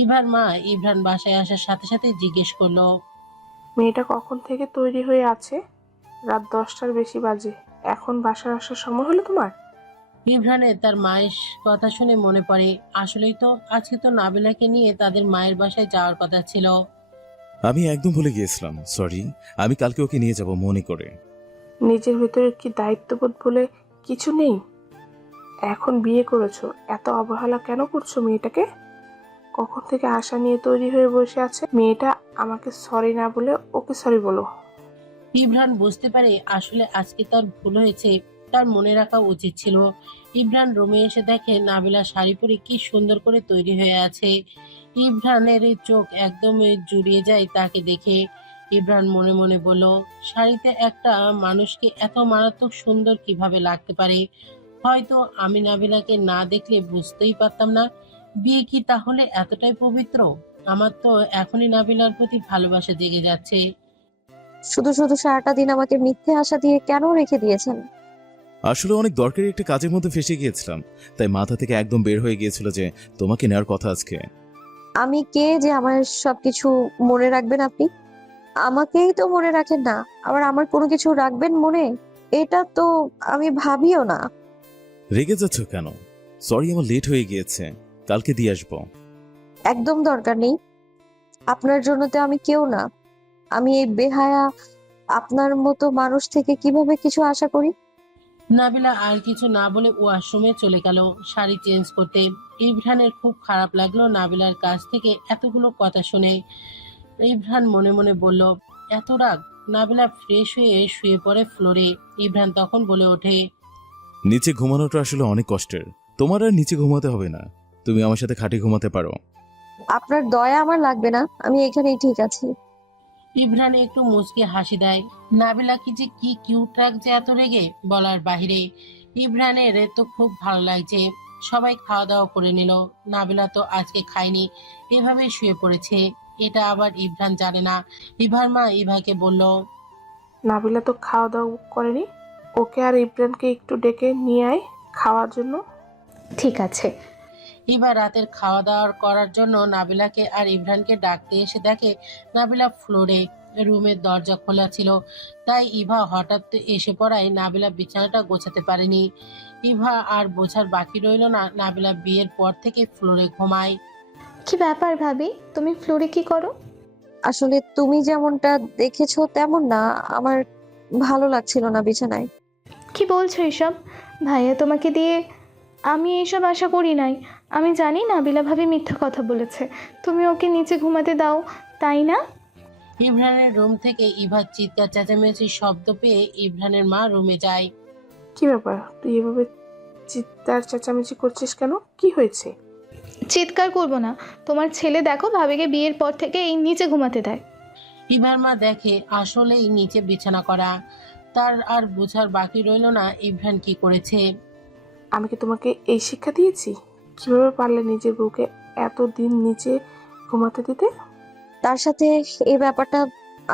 ইভার মা ইমরান বাসায় আসার সাথে সাথে জিজ্ঞেস করলো, মেয়েটা কখন থেকে তৈরি হয়ে আছে? রাত 10টার বেশি বাজে, এখন বাসায় আসার সময় হলো তোমার? ইমরানের তার মায়ের কথা শুনে মনে পড়ে, আসলেই তো আজকে তো নাবিলাকে নিয়ে তাদের মায়ের বাসায় যাওয়ার কথা ছিল। আমি একদম ভুলে গিয়েছিলাম, সরি। আমি কালকে ওকে নিয়ে যাব মনে করে। নিজের ভেতরে কি দায়িত্ববোধ বলে কিছু নেই? এখন বিয়ে করেছো, এত অবহেলা কেন করছো মেয়েটাকে? কখন থেকে আশা নিয়ে তৈরি হয়ে বসে আছে। মেয়েটা আমাকে সরি না বলে ওকে সরি বলো। ইমরান বুঝতে পারে আসলে আজকে তার ভুল হয়েছে, তার মনে রাখা উচিত ছিল। ইমরান রুমে এসে দেখে নাবিলা শাড়ি পরে কি সুন্দর করে তৈরি হয়ে আছে। ইমরানের চোখ একদম জুড়িয়ে যায় তাকে দেখে। ইমরান মনে মনে বলল, শাড়িতে একটা মানুষকে এত মারাত্মক সুন্দর কিভাবে লাগতে পারে। হয়তো আমি নাবিলাকে না দেখলে বুঝতেই পারতাম না। বিয়ে কি তাহলে এতটাই পবিত্র? আমার তো এখনই নাবিলার প্রতি ভালোবাসা জেগে যাচ্ছে। শুধু শুধু সারাটা দিন আমাকে মিথ্যে আশা দিয়ে কেন রেখে দিয়েছেন? আসলে অনেক দরকারি একটা কাজের মধ্যে ফেসে গিয়েছিলাম, তাই মাথা থেকে একদম বের হয়ে গিয়েছিল যে তোমাকে নেওয়ার কথা আজকে। আমি কে যে আমার সবকিছু মনে রাখবেন আপনি? আমাকেই তো মনে রাখেন না, আবার আমার কোনো কিছু রাখবেন মনে? এটা তো আমি ভাবিও না। রেগে যাচ্ছ কেন? সরি, আমার লেট হয়ে গিয়েছে, কালকে দিয়ে আসবো। একদম দরকার নেই। আপনার জন্য তো আমি কেউ না। আমি এই বেহায়া আপনার মতো মানুষ থেকে কিভাবে কিছু আশা করি? নাবিলা আর কিছু না বলে ওয়াশরুমে চলে গেল শাড়ি চেঞ্জ করতে। ইভরানের খুব খারাপ লাগলো নাবিলার কাছ থেকে এতগুলো কথা শুনে। ইভরান মনে মনে বলল, এত রাগ? নাবিলা ফ্রেশ হয়ে শুয়ে পড়ে ফ্লোরে। ইভরান তখন বলে ওঠে, নিচে ঘুমানোটা আসলে অনেক কষ্টের। তোমার আর নিচে ঘুমাতে হবে না, তুমি আমার সাথে খাটে ঘুমাতে পারো। আপনার দয়া আমার লাগবে না, আমি এখানেই ঠিক আছি। ইভরান একটু মুচকে হাসি দেয়। নাবিলা কি কিউট লাগছে এত রেগে, বলার বাহিরে। ইভরানের তো খুব ভালো লাগছে। সবাই খাওয়া দাওয়া করে নিল। নাবিলা তো আজকে খায়নি, এভাবেই শুয়ে পড়েছে। এটা আবার ইভরান জানে না। ইভার মা ইভাকে বলল, নাবিলা তো খাওয়া দাওয়া করেনি, ওকে আর ইব্রানকে একটু ডেকে নিয়ে আয় খাওয়ার জন্য। ঠিক আছে। এবার রাতের খাওয়া দাওয়া করার জন্য নাবিলাকে আর ইভরানকে ডাকতে এসে দেখে নাবিলা ফ্লোরে। রুমের দরজা খোলা ছিল, তাই ইভা হঠাৎ এসে পড়ায় নাবিলা বিছানাটা গোছাতে পারেনি। ইভা আর বোঝার বাকি রইল না, নাবিলা বিয়ের পর থেকে ফ্লোরে ঘুমায়। কি ব্যাপার ভাবি, তুমি ফ্লোরে কি করো? আসলে তুমি যেমনটা দেখেছো তেমন না, আমার ভালো লাগছিল না বিছানায়। কি বলছো এসব? ভাইয়া তোমাকে দিয়ে আমি এইসব আশা করি নাই। আমি জানি নাবিলা ভাবি মিথ্যা কথা বলেছে, তুমি ওকে নিচে ঘুমাতে দাও, তাই না? ইভরানের রুম থেকে ইভার চিৎকার চেঁচামেচির শব্দ পেয়ে ইভরানের মা রুমে যায়। কি ব্যাপার, তুই এভাবে চিৎকার চেঁচামেচি করছিস কেন? কি হয়েছে? চিৎকার করবো না, তোমার ছেলে দেখো ভাবিকে বিয়ের পর থেকে এই নিচে ঘুমাতে দেয়। ইভার মা দেখে আসলেই নিচে বিছানা করা। তার আর বোঝার বাকি রইল না ইভরান কি করেছে। আমি কি তোমাকে এই শিক্ষা দিয়েছি? কিভাবে পারলে নিজের বউকে এতদিন নিচে ঘুমাতে দিতে? তার সাথে এই ব্যাপারটা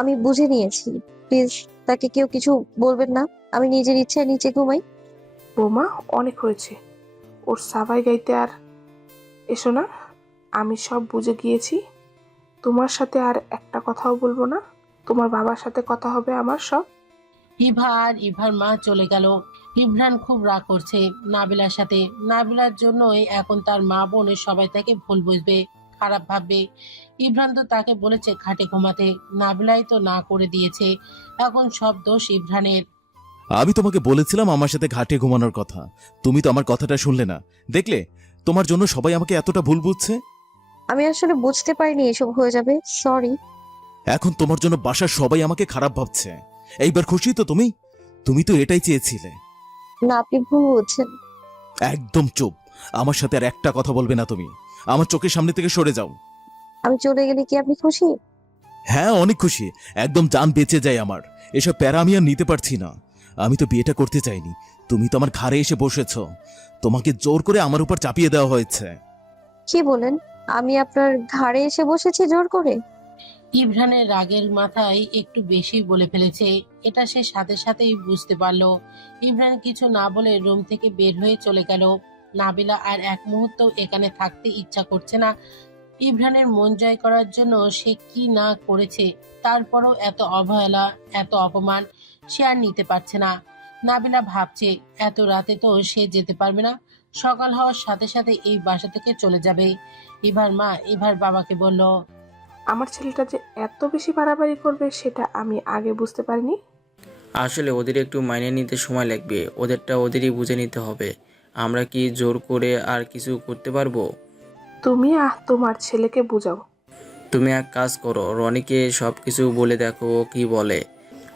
আমি বুঝে নিয়েছি। প্লিজ তাকে কেউ কিছু বলবেন না, আমি নিজের ইচ্ছায় নিচে ঘুমাই। বৌমা, অনেক হয়েছে, ওর সাবাই গাইতে আর এসো না। আমি সব বুঝে গিয়েছি। তোমার সাথে আর একটা কথাও বলবো না। তোমার বাবার সাথে কথা হবে আমার সব। ইভা আর ইভার মা চলে গেল। ইভরান খুব রাগ করছে নাবিলার সাথে। নাবিলার জন্যই এখন তার মা বোনের সবাই তাকে ভুল বুঝবে, খারাপ ভাববে। ইভরান তো তাকে বলেছে খাটে ঘুমাতে, নাবিলাই তো না করে দিয়েছে। এখন সব দোষ ইভরানের। আমি তোমাকে বলেছিলাম আমার সাথে ঘাটে ঘুমানোর কথা, তুমি তো আমার কথাটা শুনলে না। দেখলে, তোমার জন্য সবাই আমাকে এতটা ভুল বুঝছে। আমি আসলে বুঝতে পারিনি এসব হয়ে যাবে, সরি। এখন তোমার জন্য বাসার সবাই আমাকে খারাপ ভাবছে। এইবার খুশি তো তুমি? তুমি তো এটাই চেয়েছিলে। না, আপনি ভুল বুঝছেন। একদম চুপ, আমার সাথে আর একটা কথা বলবে না তুমি। আমার চোখের সামনে থেকে সরে যাও। আমি চলে গেলে কি আপনি খুশি? হ্যাঁ, অনেক খুশি, একদম জান বেঁচে যায় আমার। এসব প্যারা আমি আর নিতে পারছি না। আমি তো বিয়েটা করতে চাইনি, তুমি তো আমার ঘাড়ে এসে বসেছ। তোমাকে জোর করে আমার উপর চাপিয়ে দেওয়া হয়েছে। কি বলেন? আমি আপনার ঘাড়ে এসে বসেছি জোর করে? ইভরানের রাগের মাথায় একটু বেশি বলে ফেলেছে, এটা সে সাথে সাথেই বুঝতে পারলো। ইভরান কিছু না বলে রুম থেকে বের হয়ে চলে গেল। নাবিলা আর এক মুহূর্ত এখানে থাকতে ইচ্ছা করছে না। ইভরানের মন জয় করার জন্য সে কি না করেছে, তারপরও এত অবহেলা, এত অপমান সে আর নিতে পারছে না। নাবিলা ভাবছে এত রাতে তো সে যেতে পারবে না, সকাল হওয়ার সাথে সাথে এই বাসা থেকে চলে যাবে। ইভার মা ইভার বাবাকে বলল, আমার ছেলেটা যে এত বেশি বাড়াবাড়ি করবে সেটা আমি আগে বুঝতে পারিনি। আসলে ওদের একটু মাইনে নিতে সময় লাগবে, ওদেরটা ওদেরই বুঝে নিতে হবে। আমরা কি জোর করে আর কিছু করতে পারবো? তুমি তোমার ছেলেকে বুঝাও। তুমি এক কাজ করো, রনিকে সব কিছু বলে দেখো ও কি বলে।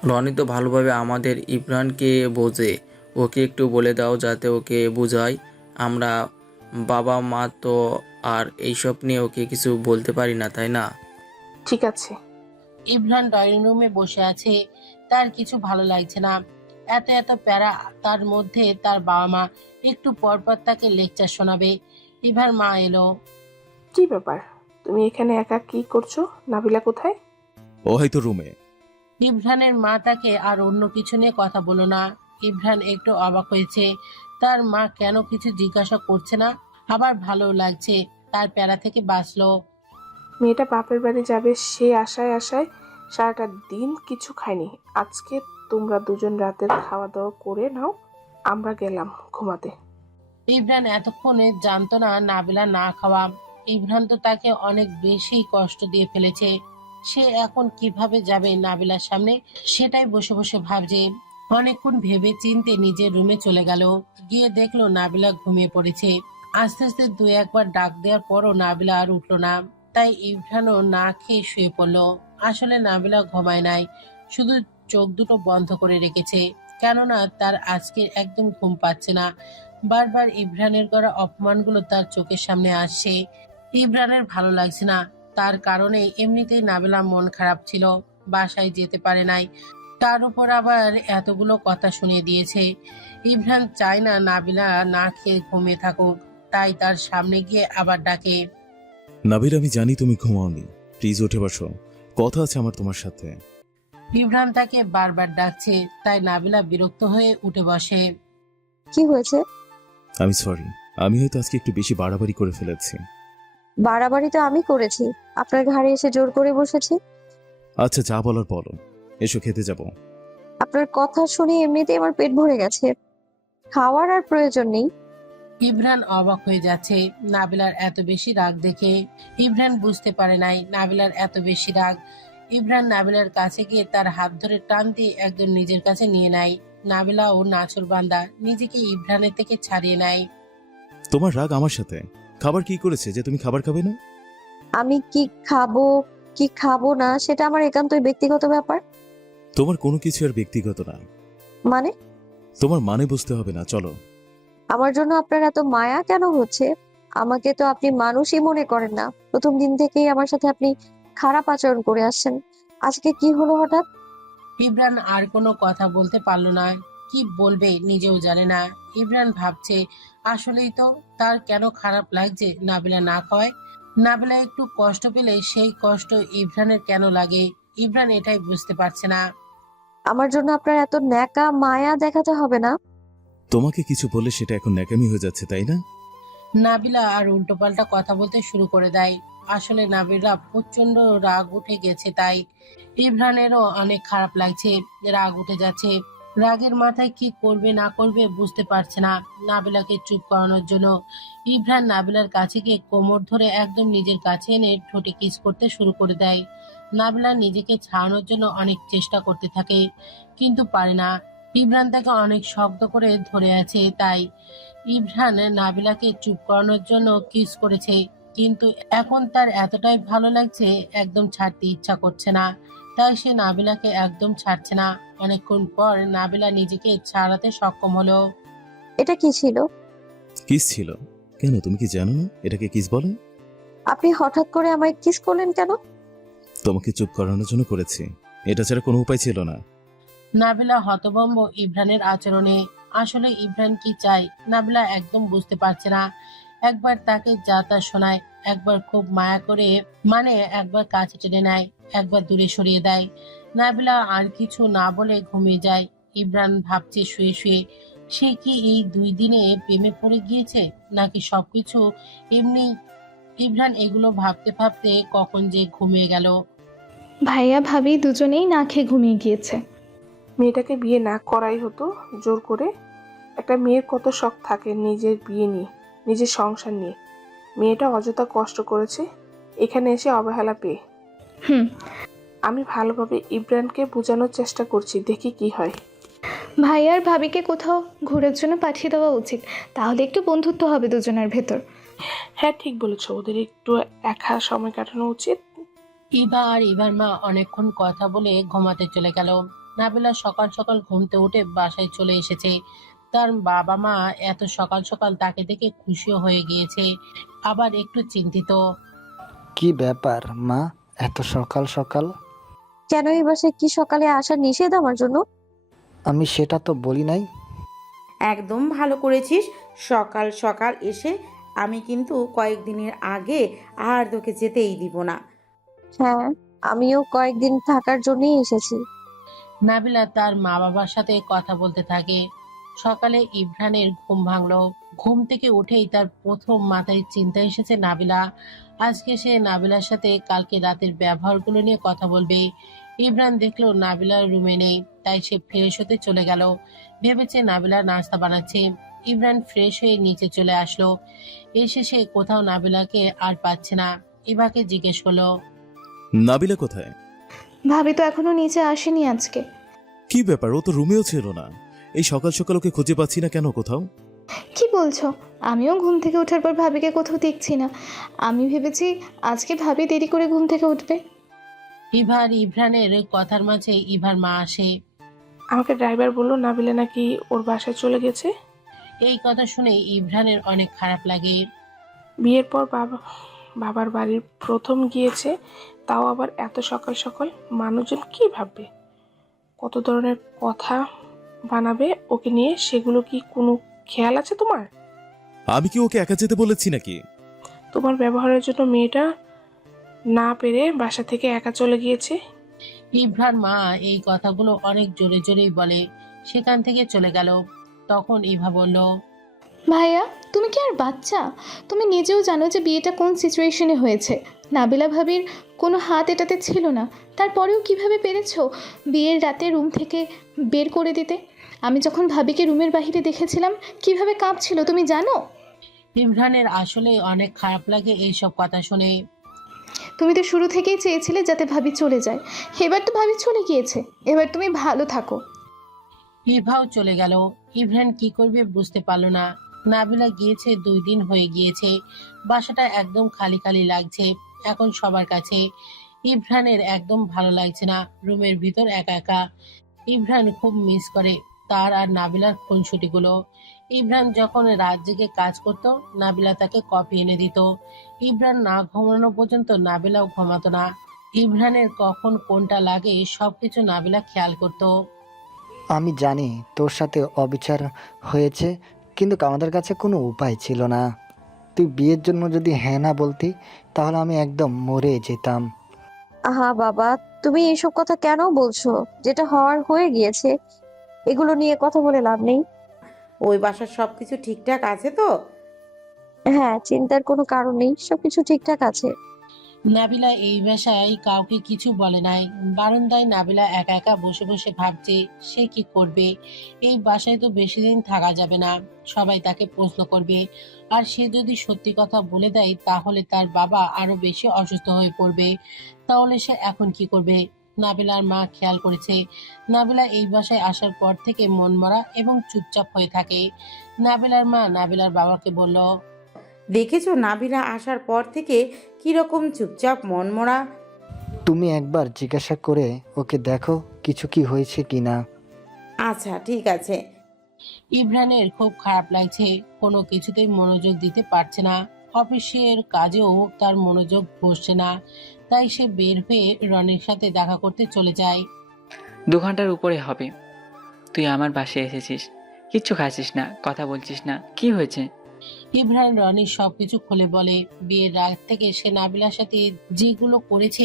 রনি তো ভালোভাবে আমাদের ইমরানকে বোঝে, ওকে একটু বলে দাও যাতে ওকে বুঝায়। আমরা বাবা মা তো আর এইসব নিয়ে ওকে কিছু বলতে পারি না, তাই না? ঠিক আছে। ইভরান ড্রয়িং রুমে বসে আছে, তার কিছু ভালো লাগছে না। এত এত প্যারা, তার মধ্যে তার বাবা মা একটু পরপর তাকে লেকচার শোনাবে। ইভার মা এলো। কি ব্যাপার, তুমি এখানে একা কি করছো? নাবিলা কোথায়? ও হয়তো রুমে। ইভরানের মা তাকে আর অন্য কিছু নিয়ে কথা বলো না। ইভরান একটু অবাক হয়েছে, তার মা কেন কিছু জিজ্ঞাসা করছে না। আবার ভালো লাগছে, তার প্যারা থেকে বাঁচলো। মেয়েটা বাপের বাড়ি যাবে সেই আশায় আশায় সারাটা দিন কিছু খাইনি। আজকে তোমরা দুজন রাতের খাওয়া দাওয়া করে নাও, আমরা গেলাম ঘুমাতে। ইভরান এতক্ষণে জানতো না নাবিলা না খাওয়া। ইভরান তো তাকে অনেক বেশি কষ্ট দিয়ে ফেলেছে। সে এখন কিভাবে যাবে নাবিলার সামনে সেটাই বসে বসে ভাবছে। অনেকক্ষণ ভেবে চিন্তে নিজের রুমে চলে গেল। গিয়ে দেখলো নাবিলা ঘুমিয়ে পড়েছে। আস্তে আস্তে দু একবার ডাক দেওয়ার পরও নাবিলা আর উঠলো না। তাই ইভরানও না খেয়ে শুয়ে পড়লো। আসলে নাবিলা ঘুমায় নাই, শুধু চোখ দুটো বন্ধ করে রেখেছে, কেননা তার আজকে একদম ঘুম পাচ্ছে না। বারবার ইভরানের করা অপমানগুলো তার চোখের সামনে আসছে। ইভরানের ভালো লাগছে না, তার কারণে এমনিতেই নাবিলা মন খারাপ ছিল, বাসায় যেতে পারে নাই, তার উপর আবার এতগুলো কথা শুনিয়ে দিয়েছে। ইভরান চায় না নাবিলা না খেয়ে ঘুমিয়ে থাকুক, তাই তার সামনে গিয়ে আবার ডাকে। নাবিল, আমি জানি তুমি ঘুমাওনি, প্লিজ উঠে বসো, কথা আছে আমার তোমার সাথে। ইভরান তাকে বারবার ডাকছে, তাই নাবিলা বিরক্ত হয়ে উঠে বসে। কি হয়েছে? আমি সরি, আমি হয়তো আজকে একটু বেশি বাড়াবাড়ি করে ফেলেছি। বাড়াবাড়ি তো আমি করেছি, আপনার ঘাড়ে এসে জোর করে বসেছি। আচ্ছা, যা বলার বলো, এসো খেতে যাব। আপনার কথা শুনে এমনিতেই আমার পেট ভরে গেছে, খাওয়ার আর প্রয়োজন নেই। ইভরান অবাক হয়ে যাচ্ছে নাবিলার এত বেশি রাগ দেখে। ইভরান বুঝতে পারে নাই নাবিলার এত বেশি রাগ। ইভরান নাবিলার কাছে গিয়ে তার হাত ধরে টান দিয়ে একদম নিজের কাছে নিয়ে নেয়। নাবিলা ও নাচুর বান্দা নিজেকে ইভরানের থেকে ছাড়িয়ে নেয়। তোমার রাগ আমার সাথে? খাবার কি করেছে যে তুমি খাবার খাবে না? আমি কি খাবো কি খাবো না সেটা আমার একান্তই ব্যক্তিগত ব্যাপার। তোমার কোনো কিছু আর ব্যক্তিগত না। মানে? তোমার মানে বুঝতে হবে না, চলো। আমার জন্য আপনার এত মায়া কেন হচ্ছে? আমাকে তো আপনি মানুষই মনে করেন না, প্রথম দিন থেকেই আমার সাথে আপনি খারাপ আচরণ করে আসছেন। আজকে কি হলো হঠাৎ? ইভরান আর কোনো কথা বলতে পারল না, কি বলবে নিজেও জানে না। ইভরান ভাবছে আসলেই তো তার কেন খারাপ লাগছে নাবিলা না খাওয়ায়। নাবিলা একটু কষ্ট পেলে সেই কষ্ট ইভরানের কেন লাগে, ইভরান এটাই বুঝতে পারছে না। আমার জন্য আপনার এত ন্যাকা মায়া দেখাতে হবে না। তোমাকে কিছু বললে সেটা এখন ন্যাকামি হয়ে যাচ্ছে, তাই না? নাবিলা আর উল্টোপাল্টা কথা বলতে শুরু করে দেয়। আসলে নাবিলা প্রচন্ড রাগ উঠে গেছে, তাই ইভরানেরও অনেক খারাপ লাগছে, রাগ উঠে যাচ্ছে। রাগের মাথায় কি করবে না করবে বুঝতে পারছে না। নাবিলাকে চুপ করানোর জন্য ইভরান নাবিলার কাছে গিয়ে কোমর ধরে একদম নিজের কাছে এনে ঠোঁটে কিস করতে শুরু করে দেয়। নাবিলা নিজেকে ছাড়ানোর জন্য অনেক চেষ্টা করতে থাকে, কিন্তু পারে না। ইভরান তাকে অনেক শক্ত করে ধরে আছে, তাই ইভরান নাবিলাকে চুপ করানোর জন্য কিস করেছে, কিন্তু এখন তার এতটাই ভালো লাগছে একদম ছাড়তে ইচ্ছা করছে না, তাই সে নাবিলাকে একদম ছাড়ছে না। অনেকক্ষণ পর নাবিলা নিজেকে ছাড়াতে সক্ষম হলো। এটা কি ছিল? কিস ছিল? কেন, তুমি কি জানো না এটাকে কিস বলে? আপনি হঠাৎ করে আমায় কিস করলেন কেন? তোমাকে চুপ করানোর জন্য করেছি, এটা ছাড়া কোনো উপায় ছিল না। নাবিলা হতভম্ব ইভরানের আচরণে। আসলে ইভরান কি চায় নাবিলা একদম বুঝতে পারছে না। একবার তাকে যা তা শোনায়, একবার খুব মায়া করে, মানে একবার কাছে টেনে নেয়, একবার দূরে সরিয়ে দেয়। নাবিলা আর কিছু না বলে ঘুমিয়ে যায়। ইভরান ভাবছে শুয়ে শুয়ে সে কি এই 2 দিনে প্রেমে পড়ে গিয়েছে, নাকি সবকিছু এমনি। ইভরান এগুলো ভাবতে ভাবতে কখন যে ঘুমিয়ে গেল। ভাইয়া ভাবি দুজনেই না খেয়ে ঘুমিয়ে গিয়েছে। মেয়েটাকে বিয়ে না করাই হতো জোর করে। একটা মেয়ের কত শখ থাকে নিজের বিয়ে নিয়ে, নিজের সংসার নিয়ে। মেয়েটা অযথা কষ্ট করেছে এখানে এসে অবহেলা পেয়ে। হুম। আমি ভালোভাবে ইব্রানকে বোঝানোর চেষ্টা করছি, দেখি কি হয়। ভাইয়ার ভাবিকে কোথাও ঘোরার জন্য পাঠিয়ে দেওয়া উচিত, তাহলে একটু বন্ধুত্ব হবে দুজনের ভেতর। হ্যাঁ, ঠিক বলেছ, ওদের একটু একা সময় কাটানো উচিত। ইভা আর ইভার মা অনেকক্ষণ কথা বলে ঘুমাতে চলে গেল। নাবিলা সকাল সকাল ঘুমতে উঠে বাসায় চলে এসেছে। তার বাবা মা এত সকাল সকাল তাকে দেখে খুশিও হয়ে গিয়েছে, আবার একটু চিন্তিত। কি ব্যাপার মা, এত সকাল সকাল? কেন এই বাসায় কি সকালে আসা নিষেধ আমার জন্য? আমি সেটা তো বলি নাই। একদম ভালো করেছিস সকাল সকাল এসে। আমি কিন্তু কয়েকদিনের আগে আর তোকে যেতেই দিব না। হ্যাঁ, আমিও কয়েকদিন থাকার জন্যই এসেছি। নাবিলা তার মা বাবার সাথে কথা বলতে থাকে। সকালে ইভরানের ঘুম ভাঙলো। ঘুম থেকে উঠেই তার প্রথম মাথায় চিন্তা এসেছে নাবিলা। আজকে সে নাবিলার সাথে কালকে রাতের ব্যবহারগুলো নিয়ে কথা বলবে। ইভরান দেখলো নাবিলার রুমে নেই, তাই সে ফ্রেশ হতে চলে গেল। ভেবেছে নাবিলা নাস্তা বানাচ্ছে। ইভরান ফ্রেশ হয়ে নিচে চলে আসলো। এসে সে কোথাও নাবিলাকে আর পাচ্ছে না। ইভাকে জিজ্ঞেস করলো, নাবিলা কোথায়? ভাবি তো এখনো নিচে আসেনি আজকে। কি ব্যাপার, ও তো রুমেও ছিল না। এই সকাল সকাল ওকে খুঁজে পাচ্ছি না কেন কোথাও? কি বলছো? আমিও ঘুম থেকে ওঠার পর ভাবিকে কোথাও দেখছি না। আমি ভেবেছি আজকে ভাবি দেরি করে ঘুম থেকে উঠবে। ইভা আর ইভরানের কথার মাঝে ইভার মা আসে। আমাকে ড্রাইভার বললো নাবিলা নাকি ওর বাসায় চলে গেছে। এই কথা শুনে ইভরানের অনেক খারাপ লাগে। বিয়ের পর বাবার বাড়ির প্রথম গিয়েছে, তাও আবার এত সকাল সকাল। মানুষজন কি ভাববে, কত ধরনের কথা বানাবে ওকে নিয়ে, সেগুলো কি কোনো খেয়াল আছে তোমার? আমি কি ওকে একা যেতে বলেছি নাকি? তোমার ব্যবহারের জন্য মেয়েটা না পেরে বাসা থেকে একা চলে গিয়েছে। ইভরার মা এই কথাগুলো অনেক জোরে জোরেই বলে, সেখান থেকে চলে গেল। তখন ইভা বলল, ভাইয়া, তুমি কি আর বাচ্চা? তুমি নিজেও জানো যে বিয়েটা কোন সিচুয়েশনে হয়েছে। নাবিলা ভাবির কোনো হাত এটাতে ছিল না, তারপরেও কিভাবে পেরেছো বিয়ের রাতে রুম থেকে বের করে দিতে? আমি যখন ভাবিকে রুমের বাইরে দেখেছিলাম কিভাবে কাঁপছিল তুমি জানো? ইমরানের আসলে অনেক খারাপ লাগে এইসব কথা শুনে। তুমি তো শুরু থেকেই চেয়েছিলে যাতে ভাবি চলে যায়, এবার তো ভাবি চলে গিয়েছে, এবার তুমি ভালো থাকো। ইভাও চলে গেল। ইমরান কি করবে বুঝতে পারল না। নাবিলা গিয়েছে 2 দিন হয়ে গিয়েছে, বাসাটা একদম খালি খালি লাগছে এখন সবার কাছে। ইমরানের একদম ভালো লাগছে না, রুমের ভিতর একা একা। ইমরান খুব মিস করে তার আর নাবিলার খুনসুটিগুলো। ইমরান যখন রাত জেগে কাজ করত, নাবিলা তাকে কফি এনে দিত। ইমরান না ঘুমানো পর্যন্ত নাবিলাও ঘুমাতো না। ইমরানের কখন কোনটা লাগে সবকিছু নাবিলা খেয়াল করতো। আমি জানি তোর সাথে অবিচার হয়েছে, কিন্তু আমাদের কাছে কোনো উপায় ছিল না। তুই বিয়ের জন্য যদি হ্যাঁ না বলতি তাহলে আমি একদম মরে যেতাম। আহা বাবা, তুমি এইসব কথা কেন বলছো? যেটা হওয়ার হয়ে গিয়েছে, এগুলো নিয়ে কথা বলে লাভ নেই। ওই বাসার সব কিছু ঠিকঠাক আছে তো? হ্যাঁ, চিন্তার কোনো কারণ নেই, সবকিছু ঠিকঠাক আছে। নাবিলা এই বাসায় কাউকে কিছু বলে নাই। বারান্দায় নাবিলা একা একা বসে বসে ভাবছে সে কি করবে। এই বাসায় তো বেশি দিন থাকা যাবে না, সবাই তাকে প্রশ্ন করবে। আর সে যদি সত্যি কথা বলে দেয় তাহলে তার বাবা আরো বেশি অসুস্থ হয়ে পড়বে। তাহলে সে এখন কি করবে? নাবিলার মা খেয়াল করেছে নাবিলা এই বাসায় আসার পর থেকে মনমরা এবং চুপচাপ হয়ে থাকে। নাবিলার মা নাবিলার বাবাকে বলল, দেখেছো নাবিলা আসার পর থেকে কিরকম চুপচাপ মনমরা। তুমি একবার জিজ্ঞাসা করে ওকে দেখো কিছু কি হয়েছে কি না। আচ্ছা ঠিক আছে। ইমরানের খুব খারাপ লাগছে, কোনো কিছুতেই মনোযোগ দিতে পারছে না। অফিসের কাজেও তার মনোযোগ বসছে না। তাই সে বের হয়ে রনির সাথে দেখা করতে চলে যায়। 2 ঘন্টার উপরে হবে তুই আমার বাসায় এসেছিস, কিচ্ছু খাচ্ছিস না, কথা বলছিস না, কি হয়েছে? ইমরান রনির সবকিছু খুলে বলে। বিয়ের রাত থেকে সে নাবিলার সাথে যেগুলো করেছে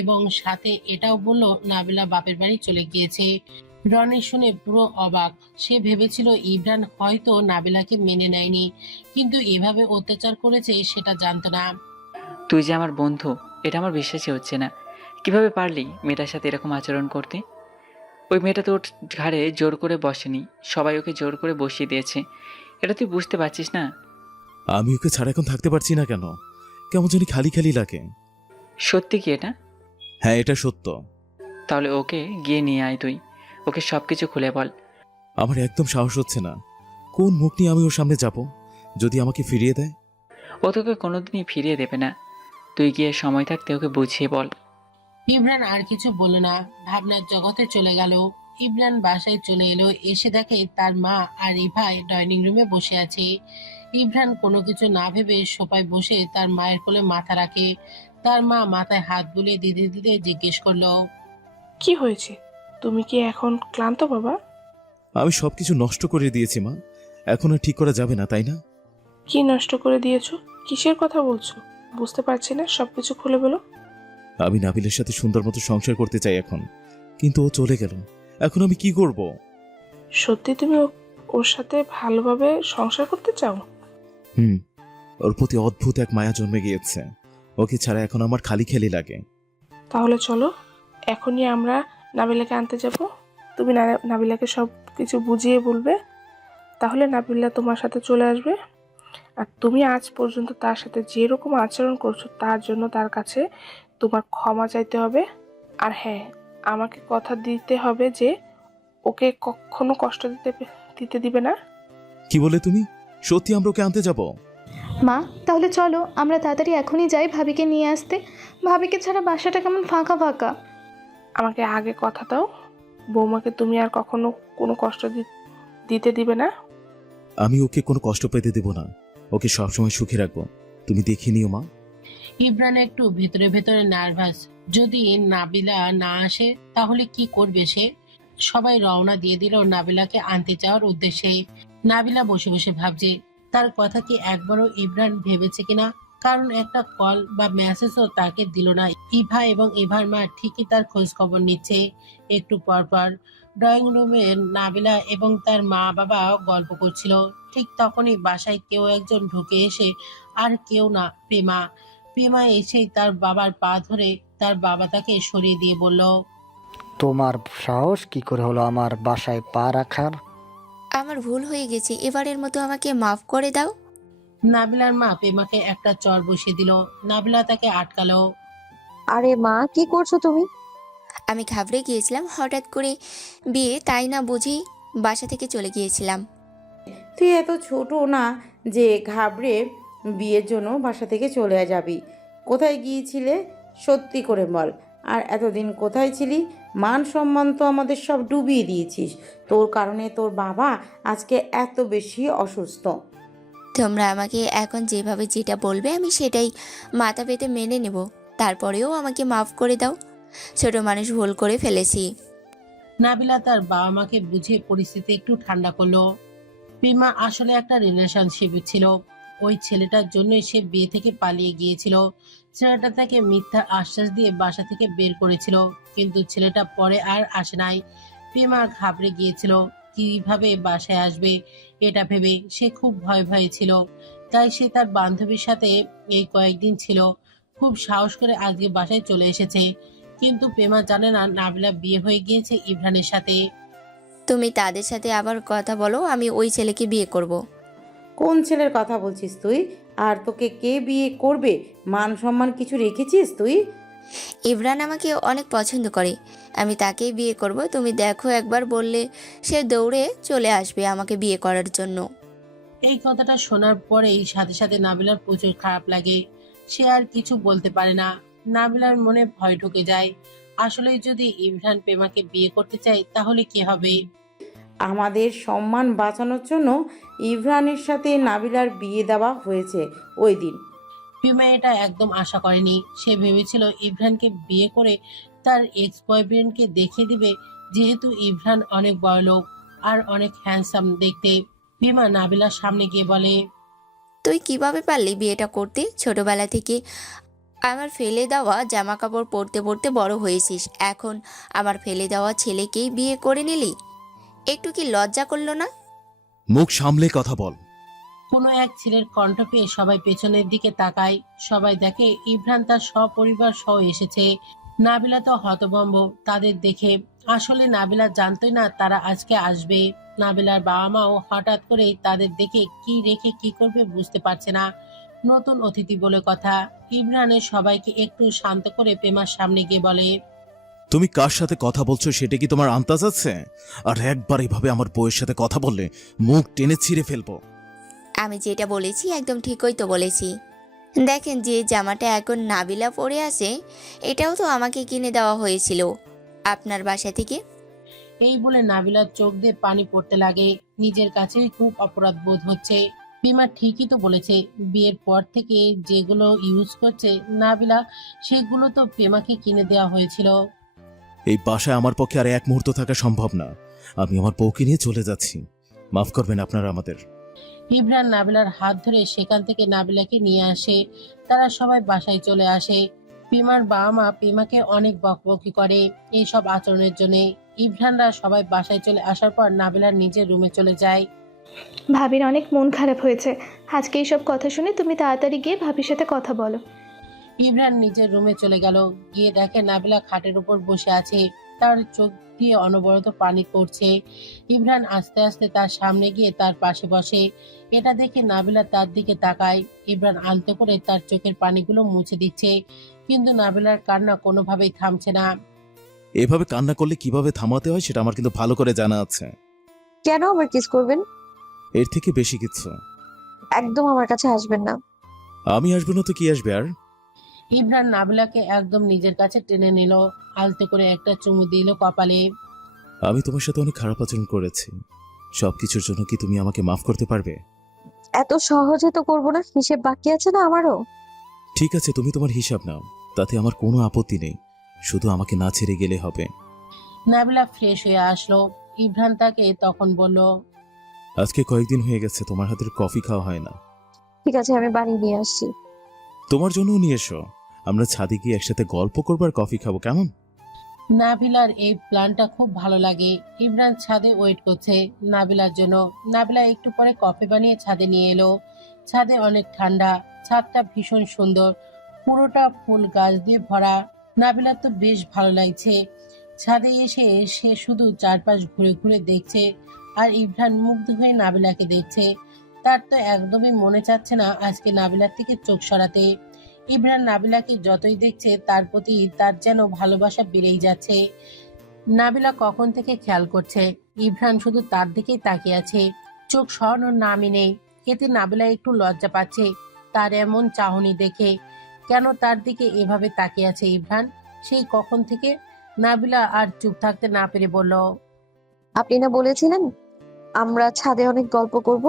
এবং সাথে এটাও বলল নাবিলা বাপের বাড়ি চলে গিয়েছে। রনি শুনে পুরো অবাক। সে ভেবেছিল ইমরান হয়তো নাবিলাকে মেনে নেয়নি, কিন্তু এভাবে অত্যাচার করেছে সেটা জানতো না। তুই যে আমার বন্ধু, এটা আমার বিশ্বাসই হচ্ছে না। কিভাবে পারলি মেয়েটার সাথে এরকম আচরণ করতে? ওই মেয়েটা তোর ঘাড়ে জোর করে বসেনি, সবাই ওকে জোর করে বসিয়ে দিয়েছে। এটা তুই বুঝতে পারছিস না? আমি ওকে ছাড়া এখন থাকতে পারছি না কেন, কেমন জানি খালি খালি লাগে। সত্যি কি এটা? হ্যাঁ, এটা সত্য। তাহলে ওকে গিয়ে নিয়ে আয়, তুই ওকে সব কিছু খুলে বল। আমার একদম সাহস হচ্ছে না। কোন মুখ নিয়ে আমি ওর সামনে যাব যদি আমাকে ফিরিয়ে দেয়? ও তোকে কোনোদিনই ফিরিয়ে দেবে না। তুই গিয়ে সময় থাকতে ওকে বুঝিয়ে বল। ইমরান আর কিছু বলল না, ভাবনার জগতে চলে গেল। ইমরান বাসায় চলে এলো, এসে দেখে তার মা আর ইভাই ডাইনিং রুমে বসে আছে। ইমরান কোনো কিছু না ভেবে সোফায় বসে তার মায়ের কোলে মাথা রাখে। তার মা মাথায় হাত বুলিয়ে দিতে দিতে জিজ্ঞেস করলো, কি হয়েছে? তুমি কি এখন ক্লান্ত বাবা? আমি সবকিছু নষ্ট করে দিয়েছি মা, এখন আর ঠিক করা যাবে না, তাই না? কি নষ্ট করে দিয়েছো? কিসের কথা বলছো? বুঝতে পারছি না, সবকিছু খুলে বলো। আমি নাবিলের সাথে সুন্দর মতো সংসার করতে চাই এখন, কিন্তু ও চলে গেল। এখন আমি কি করব? সত্যি তুমি ওর সাথে ভালোভাবে সংসার করতে চাও? ওর প্রতি অদ্ভুত এক মায়া জন্মে গিয়েছে। ওকে ছাড়া এখন আমার খালি খালি লাগে। তাহলে চলো, এখনই আমরা নাবিলাকে আনতে যাব। তুমি নাবিলাকে সব কিছু বুঝিয়ে বলবে, তাহলে নাবিলা তোমার সাথে চলে আসবে। আর তুমি আজ পর্যন্ত তার সাথে যেরকম আচরণ করছো তার জন্য তার কাছে তোমার ক্ষমা চাইতে হবে। আর হ্যাঁ, আমাকে কথা দিতে হবে যে ওকে কখনো কষ্ট দিতে দিবে না। কি বলে তুমি? সত্যি আমরা ওকে আনতে যাব? মা, তাহলে চলো আমরা তাড়াতাড়ি এখনই যাই ভাবিকে নিয়ে আসতে। ভাবিকে ছাড়া বাসাটা কেমন ফাঁকা ফাঁকা। আমাকে আগে কথা দাও, বৌমাকে তুমি আর কখনো কোনো কষ্ট দিতে দিবে না। আমি ওকে কোনো কষ্ট পেতে দেব না, ওকে সবসময় সুখে রাখবো। তুমি দেখে নিও মা। ইমরান একটু ভেতরে ভেতরে নার্ভাস। যদি নাবিলা না আসে তাহলে কি করবে সে? সবাই রওনা দিয়ে দিল নাবিলাকে আনতে যাওয়ার উদ্দেশ্যে। নাবিলা বসে বসে ভাবছে তার কথা কি একবারও ইমরান ভেবেছে কিনা, কারণ একটা কল বা মেসেজও তাকে দিল না। ইভা এবং ইভার মা ঠিকই তার খোঁজ খবর নিচ্ছে। একটু পর পর ড্রয়িং রুমে নাবিলা এবং তার মা বাবা গল্প করছিল। ঠিক তখনই বাসায় কেউ একজন ঢুকে এসে, আর কেউ না, প্রেমা এসেই তার বাবার পা ধরে তার বাবা তাকে সরিয়ে দিয়ে বলল, তোমার সাহস কি করে হলো আমার বাসায় পা রাখার? আমার ভুল হয়ে গেছে, এবারের মতো আমাকে মাফ করে দাও। নাবিলার মা প্রেমাকে একটা চর বসিয়ে দিল। নাবিলা তাকে আটকালো। আরে মা, কি করছো তুমি? আমি ঘাবড়ে গিয়েছিলাম, হঠাৎ করে বিয়ে, তাই না বুঝেই বাসা থেকে চলে গিয়েছিলাম। তুই এত ছোট না যে ঘাবড়ে বিয়ের জন্য বাসা থেকে চলে যাবি। কোথায় গিয়েছিলে সত্যি করে বল। আর এতদিন কোথায় ছিলি? মান সম্মান তো আমাদের সব ডুবিয়ে দিয়েছিস। তোর কারণে তোর বাবা আজকে এত বেশি অসুস্থ। তোমরা আমাকে এখন যেভাবে যেটা বলবে আমি সেটাই মাথা পেতে মেনে নেব। তারপরেও আমাকে মাফ করে দাও, ছোট মানুষ ভুল করে ফেলেছি। নাবিলা তার বাবা মাকে বুঝিয়ে পরিস্থিতি একটু ঠান্ডা করলো। প্রেমা আসলে একটা রিলেশনশিপ ছিল। ওই ছেলেটার জন্যই সে বিয়ে থেকে পালিয়ে গিয়েছিল। ছেলেটা তাকে মিথ্যা আশ্বাস দিয়ে বাসা থেকে বের করেছিল, কিন্তু ছেলেটা পরে আর আসে নাই। প্রেমা ঘাবড়ে গিয়েছিল কিভাবে বাসায় আসবে, এটা ভেবে সে খুব ভয়ে ছিল। তাই সে তার বান্ধবীর সাথে এই কয়েকদিন ছিল। খুব সাহস করে আজকে বাসায় চলে এসেছে। কিন্তু প্রেমা জানে না নাবিলা বিয়ে হয়ে গিয়েছে ইমরানের সাথে। তুমি তাদের সাথে আবার কথা বলো, আমি ওই ছেলেকে বিয়ে করব। কোন ছেলের কথা বলছিস তুই? আর তোকে কে বিয়ে করবে? মান সম্মান কিছু রেখেছিস তুই? ইমরান আমাকে অনেক পছন্দ করে, আমি তাকেই বিয়ে করব। তুমি দেখো, একবার বললে সে দৌড়ে চলে আসবে আমাকে বিয়ে করার জন্য। এই কথাটা শোনার পরেই সাথে সাথে নাবিলার প্রচুর খারাপ লাগে। সে আর কিছু বলতে পারে না। নাবিলার মনে ভয় ঢুকে যায়। আসলে যদি ইমরান প্রেমাকে বিয়ে করতে চায় তাহলে কি হবে? আমাদের সম্মান বাঁচানোর জন্য ইমরানের সাথে নাবিলার বিয়ে দেওয়া হয়েছে ওই দিন। প্রেমা এটা একদম আশা করেনি। সে ভেবেছিল ইমরানকে বিয়ে করে তার এক্স বয়ফ্রেন্ডকে দেখিয়ে দিবে, যেহেতু ইমরান অনেক বড়লোক আর অনেক হ্যান্ডসাম দেখতে। প্রেমা নাবিলার সামনে গিয়ে বলে, তুই কিভাবে পারলি বিয়েটা করতে? ছোটবেলা থেকে আমার ফেলে দেওয়া জামা কাপড় পরতে পরতে বড় হয়েছিস, এখন আমার ফেলে দেওয়া ছেলেকেই বিয়ে করে নিলি? একটু কি লজ্জা করলো না? মুখ সামলে কথা বল। কোনো এক ছেলের কণ্ঠ পেয়ে সবাই পেছনের দিকে তাকায়। সবাই দেখে ইমরান তার সপরিবার সহ এসেছে। নাবিলা তো হতভম্ব তাদের দেখে। আসলে নাবিলা জানতই না তারা আজকে আসবে। নাবিলার বাবা মাও হঠাৎ করে তাদের দেখে কি রেখে কি করবে বুঝতে পারছে না। নতুন অতিথি বলে কথা। ইমরানের সবাইকে একটু শান্ত করে প্রেমার সামনে গিয়ে বলে, তুমি কার সাথে কথা বলছো সেটা কি তোমার আন্দাজ আছে? আর একবার এভাবে আমার বউয়ের সাথে কথা বললে মুখ টেনে ছিঁড়ে ফেলবো। আমি যেটা বলেছি একদম ঠিকই তো বলেছি। দেখেন, যে জামাটা এখন নাবিলা পরে আছে এটাও তো আমাকে কিনে দেওয়া হয়েছিল আপনার বাসা থেকে। এই বলে নাবিলার চোখ দিয়ে পানি পড়তে লাগে। নিজের কাছেই খুব অপরাধ বোধ হচ্ছে। প্রেমা ঠিকই তো বলেছে, বিয়ের পর থেকে যেগুলো ইউজ করছে নাবিলা সেগুলো তো প্রেমাকে কিনে দেওয়া হয়েছিল। এই বাসায় আমার পক্ষে আর এক মুহূর্ত থাকা সম্ভব না। আমি আমার বউকে নিয়ে চলে যাচ্ছি। মাফ করবেন আপনারা আমাদের। ইমরান নাবিলার হাত ধরে সেখান থেকে নাবিলাকে নিয়ে আসে। তারা সবাই বাসায় চলে আসে। প্রেমার বাবা মা প্রেমাকে অনেক বকবকি করে এইসব আচরণের জন্য। ইমরানরা সবাই বাসায় চলে আসার পর নাবিলার নিজের রুমে চলে যায়। ভাবির অনেক মন খারাপ হয়েছে। আজকে এইসব কথা শুনে তুমি তাড়াতাড়ি গিয়ে ভাবির সাথে কথা বলো। ইমরান নিজের রুমে চলে গেল। গিয়ে দেখে নাবিলা খাটের উপর বসে আছে। তার চোখ দিয়ে অনবরত পানি করছে। ইমরান আস্তে আস্তে তার সামনে গিয়ে তার পাশে বসে। এটা দেখে নাবিলা তার দিকে তাকায়। ইমরান আলতো করে তার চোখের পানিগুলো মুছে দিচ্ছে, কিন্তু নাবিলার কান্না কোনোভাবেই থামছে না। এভাবে কান্না করলে কিভাবে থামাতে হয় সেটা আমার কিন্তু ভালো করে জানা আছে। কেন আমার কিস করবেন? এর থেকে বেশি কিছু। একদম আমার কাছে আসবেন না। আমি আসবো না তো কি আসবে আর? ইমরান নাবিলাকে একদম নিজের কাছে টেনে নিল, আলতো করে একটা চুমু দিল কপালে। আমি তোমার সাথে অনেক খারাপ আচরণ করেছি, সবকিছুর জন্য কি তুমি আমাকে মাফ করতে পারবে? এত সহজে তো করবো না, হিসেব বাকি আছে না আমারও। ঠিক আছে, তুমি তোমার হিসাব নাও, তাতে আমার কোনো আপত্তি নেই, শুধু আমাকে না ছেড়ে গেলে হবে। নাবিলা ফ্রেশ হয়ে আসলো। ইমরান তাকে তখন বলল, আজকে কয়েকদিন হয়ে গেছে তোমার হাতের কফি খাওয়া হয় না। ঠিক আছে, আমি বাড়ি নিয়ে আসছি। তোমার জন্যও নিয়ে এসো, আমরা ছাদে গিয়ে একসাথে গল্প করবো আর কফি খাবো, কেমন? নাবিলার এই প্ল্যানটা খুব ভালো লাগে। ইমরান ছাদে ওয়েট করছে নাবিলার জন্য। নাবিলা একটু পরে কফি বানিয়ে ছাদে নিয়ে এলো। ছাদে অনেক ঠান্ডা, ছাদটা ভীষণ সুন্দর, পুরোটা ফুল গাছ দিয়ে ভরা। নাবিলার তো বেশ ভালো লাগছে। ছাদে এসে সে শুধু চারপাশ ঘুরে ঘুরে দেখছে, আর ইমরান মুগ্ধ হয়ে নাবিলাকে দেখছে। তার তো একদমই মনে চাচ্ছে না আজকে নাবিলার থেকে চোখ সরাতে। ইমরান নাবিলাকে যতই দেখছে তার প্রতি তার যেন ভালোবাসা বেড়েই যাচ্ছে। নাবিলা কখন থেকে খেয়াল করছে ইমরান শুধু তার দিকেই তাকিয়ে আছে, চোখ সরানোর নামই নেই। এতে নাবিলা একটু লজ্জা পাচ্ছে তার এমন চাহনি দেখে। কেন তার দিকে এভাবে তাকিয়ে আছে ইমরান, সেই কখন থেকে? নাবিলা আর চুপ থাকতে না পেরে বলল, আপনি না বলেছিলেন আমরা ছাদে অনেক গল্প করব?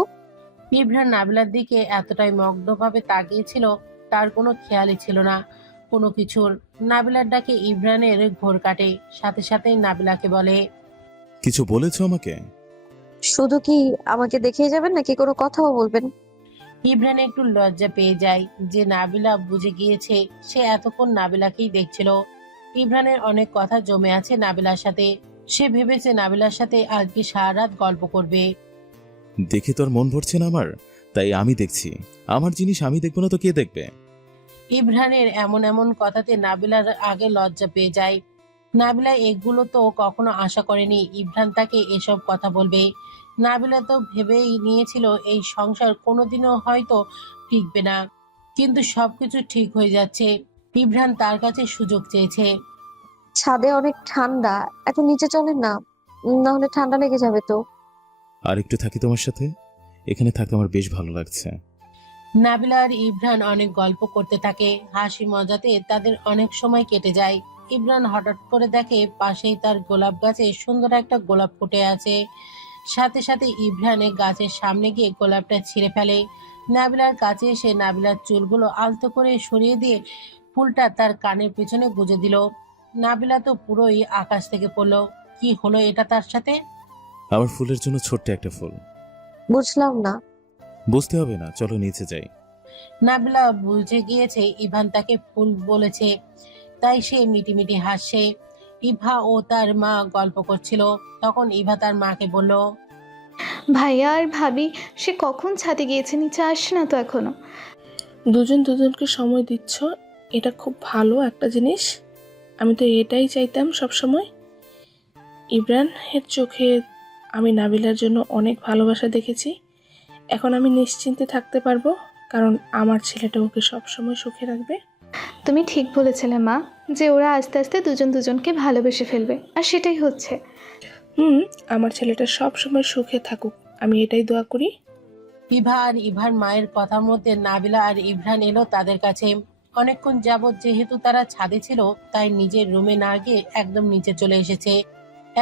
ইমরান নাবিলার দিকে এতটাই মগ্নভাবে তাকিয়েছিল তার কোনো খেয়ালই ছিল না কোনো কিছুর। নাবিলার ডাকে ইমরানের ঘোর কাটে, সাথে সাথেই নাবিলাকে বলে, কিছু বলেছো আমাকে? শুধু কি আমাকে দেখেই যাবেন নাকি কোনো কথাও বলবেন? ইমরান একটু লজ্জা পেয়ে যায় যে নাবিলা বুঝে গিয়েছে সে এতক্ষণ নাবিলাকেই দেখছিল। ইমরানের অনেক কথা জমে আছে নাবিলার সাথে। সে ভেবেছে নাবিলার সাথে আজকে সারা রাত গল্প করবে। দেখে তোর মন ভরছে না আমার, তাই আমি দেখছি। আমার জিনিস আমি দেখবো না তো কে দেখবে? ইমরানের এমন এমন কথাতে নাবিলার আগে লজ্জা পেয়ে যায়। নাবিলা এগুলো তো কখনো আশা করেনি ইমরান তাকে এসব কথা বলবে। নাবিলা তো ভেবেই নিয়েছিল এই সংসার কোনোদিনও হয়তো টিকবে না, কিন্তু সবকিছু ঠিক হয়ে যাচ্ছে। ইমরান তার কাছে সুযোগ চেয়েছে। ছাদে অনেক ঠান্ডা, এত নিচে চলেন না, না হলে ঠান্ডা লেগে যাবে তো। আর একটু থাকি তোমার সাথে, এখানে থাকতে আমার বেশ ভালো লাগছে। নাবিলা আর ইমরান অনেক গল্প করতে থাকে, হাসি মজাতে তাদের অনেক সময় কেটে যায়। ইমরান হঠাৎ করে দেখে পাশেই তার গোলাপ গাছে সুন্দর একটা গোলাপ ফুটে আছে। সাথে সাথে ইমরানে গাছের সামনে গিয়ে গোলাপটা ছিঁড়ে ফেলে। নাবিলার কাছে এসে নাবিলার চুলগুলো আলতো করে সরিয়ে দিয়ে ফুলটা তার কানের পেছনে গুজে দিল। নাবিলা তো পুরোই আকাশ থেকে পড়লো। কি হলো এটা তার সাথে? আমার ফুলের জন্য ছোট্ট একটা ফুল। বুঝলাম না। বুঝতে হবে না, চলো নিচে যাই। নাবিলা বুঝে গিয়েছে ইভান তাকে ফুল বলেছে, তাই সে মিটিমিটি হাসছে। ইভা ও তার মা গল্প করছিল, তখন ইভা তার মাকে বলল, ভাইয়া আর ভাবি সে কখন ছাদে গিয়েছে, নিচে আসে না তো এখনো। দুজন দুজনকে সময় দিচ্ছ, এটা খুব ভালো একটা জিনিস। আমি তো এটাই চাইতাম সব সময়। ইমরানের চোখে আমি নাবিলার জন্য অনেক ভালোবাসা দেখেছি। এখন আমি নিশ্চিন্তে থাকতে পারবো, কারণ আমার ছেলেটা ওকে সবসময় সুখে রাখবে। তুমি ঠিক বলেছিলে মা, যে ওরা আস্তে আস্তে দুজন দুজনকে ভালোবেসে ফেলবে, আর সেটাই হচ্ছে। আমার ছেলেটা সবসময় সুখে থাকুক, আমি এটাই দোয়া করি। ইভা আর ইভার মায়ের কথার মধ্যে নাবিলা আর ইমরান এলো তাদের কাছে। অনেকক্ষণ যাবৎ যেহেতু তারা ছাদে ছিল, তাই নিজের রুমে না গিয়ে একদম নিচে চলে এসেছে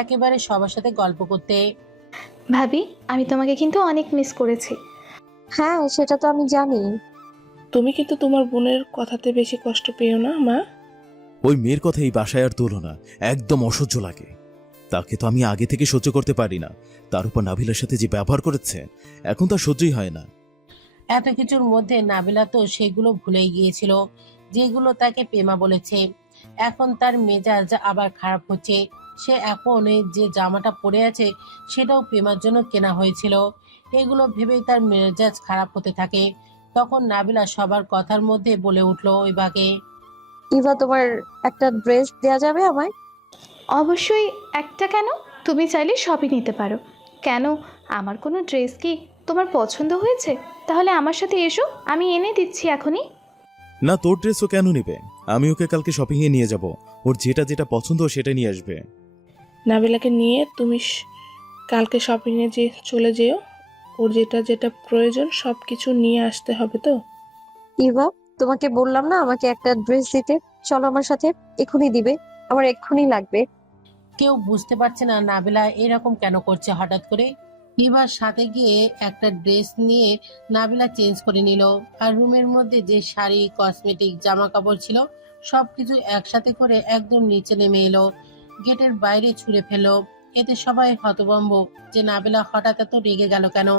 একেবারে সবার সাথে গল্প করতে। ভাবি, আমি তোমাকে কিন্তু অনেক মিস করেছি। হ্যাঁ, সেটা তো আমি জানি। তুমি কিন্তু তোমার বোনের কথাতে বেশি কষ্ট পেও না মা। ওই মেয়ের কথা এই বাসায় আর তোলো না, একদম অসহ্য লাগে। তাকে তো আমি আগে থেকে সহ্য করতে পারি না, তার উপর নাবিলার সাথে যে ব্যবহার করেছে এখন তার সহ্যই হয় না। এত কিছুর মধ্যে নাবিলা তো সেগুলো ভুলেই গিয়েছিল যেগুলো তাকে পেমা বলেছে। এখন তার মেজাজ আবার খারাপ হচ্ছে। সে এখন এই যে জামাটা পরে আছে সেটাও পেমার জন্য কেনা হয়েছিল। এগুলো ভেবেই তার মেজাজ খারাপ হতে থাকে। তখন নাবিলা সবার কথার মধ্যে বলে উঠলো ইভাকে, ইভা, তোমার একটা ড্রেস দেয়া যাবে আমায়? অবশ্যই একটা কেন, তুমি চাইলে সবই নিতে পারো। কেন, আমার কোনো ড্রেস কি তোমার পছন্দ হয়েছে? তাহলে আমার সাথে এসো, আমি এনে দিচ্ছি এখনই। না, তোর ড্রেসও কেন নেবে? আমি ওকে কালকে শপিংয়ে নিয়ে যাব। ওর যেটা যেটা পছন্দ সেটা নিয়ে আসবে। নাবিলাকে নিয়ে তুমি কালকে শপিংয়ে যে চলে যেও। ওর যেটা যেটা প্রয়োজন সব কিছু নিয়ে আসতে হবে তো। ইভা, তোমাকে বললাম না আমাকে একটা ড্রেস দিতে? চলো আমার সাথে, এক্ষুনি দিবে, আমার এক্ষুনি লাগবে। কেউ বুঝতে পারছে না নাবিলা এরকম কেন করছে হঠাৎ করে। ইভার সাথে গিয়ে একটা ড্রেস নিয়ে নাবিলা চেঞ্জ করে নিল। আর রুমের মধ্যে যে শাড়ি, কসমেটিক, জামা কাপড় ছিল সবকিছু একসাথে করে একদম নিচে নেমে এলো, গেটের বাইরে ছুঁড়ে ফেললো। এতে সবাই হতভম্ব যে নাবিলা হঠাৎ এত রেগে গেল কেন।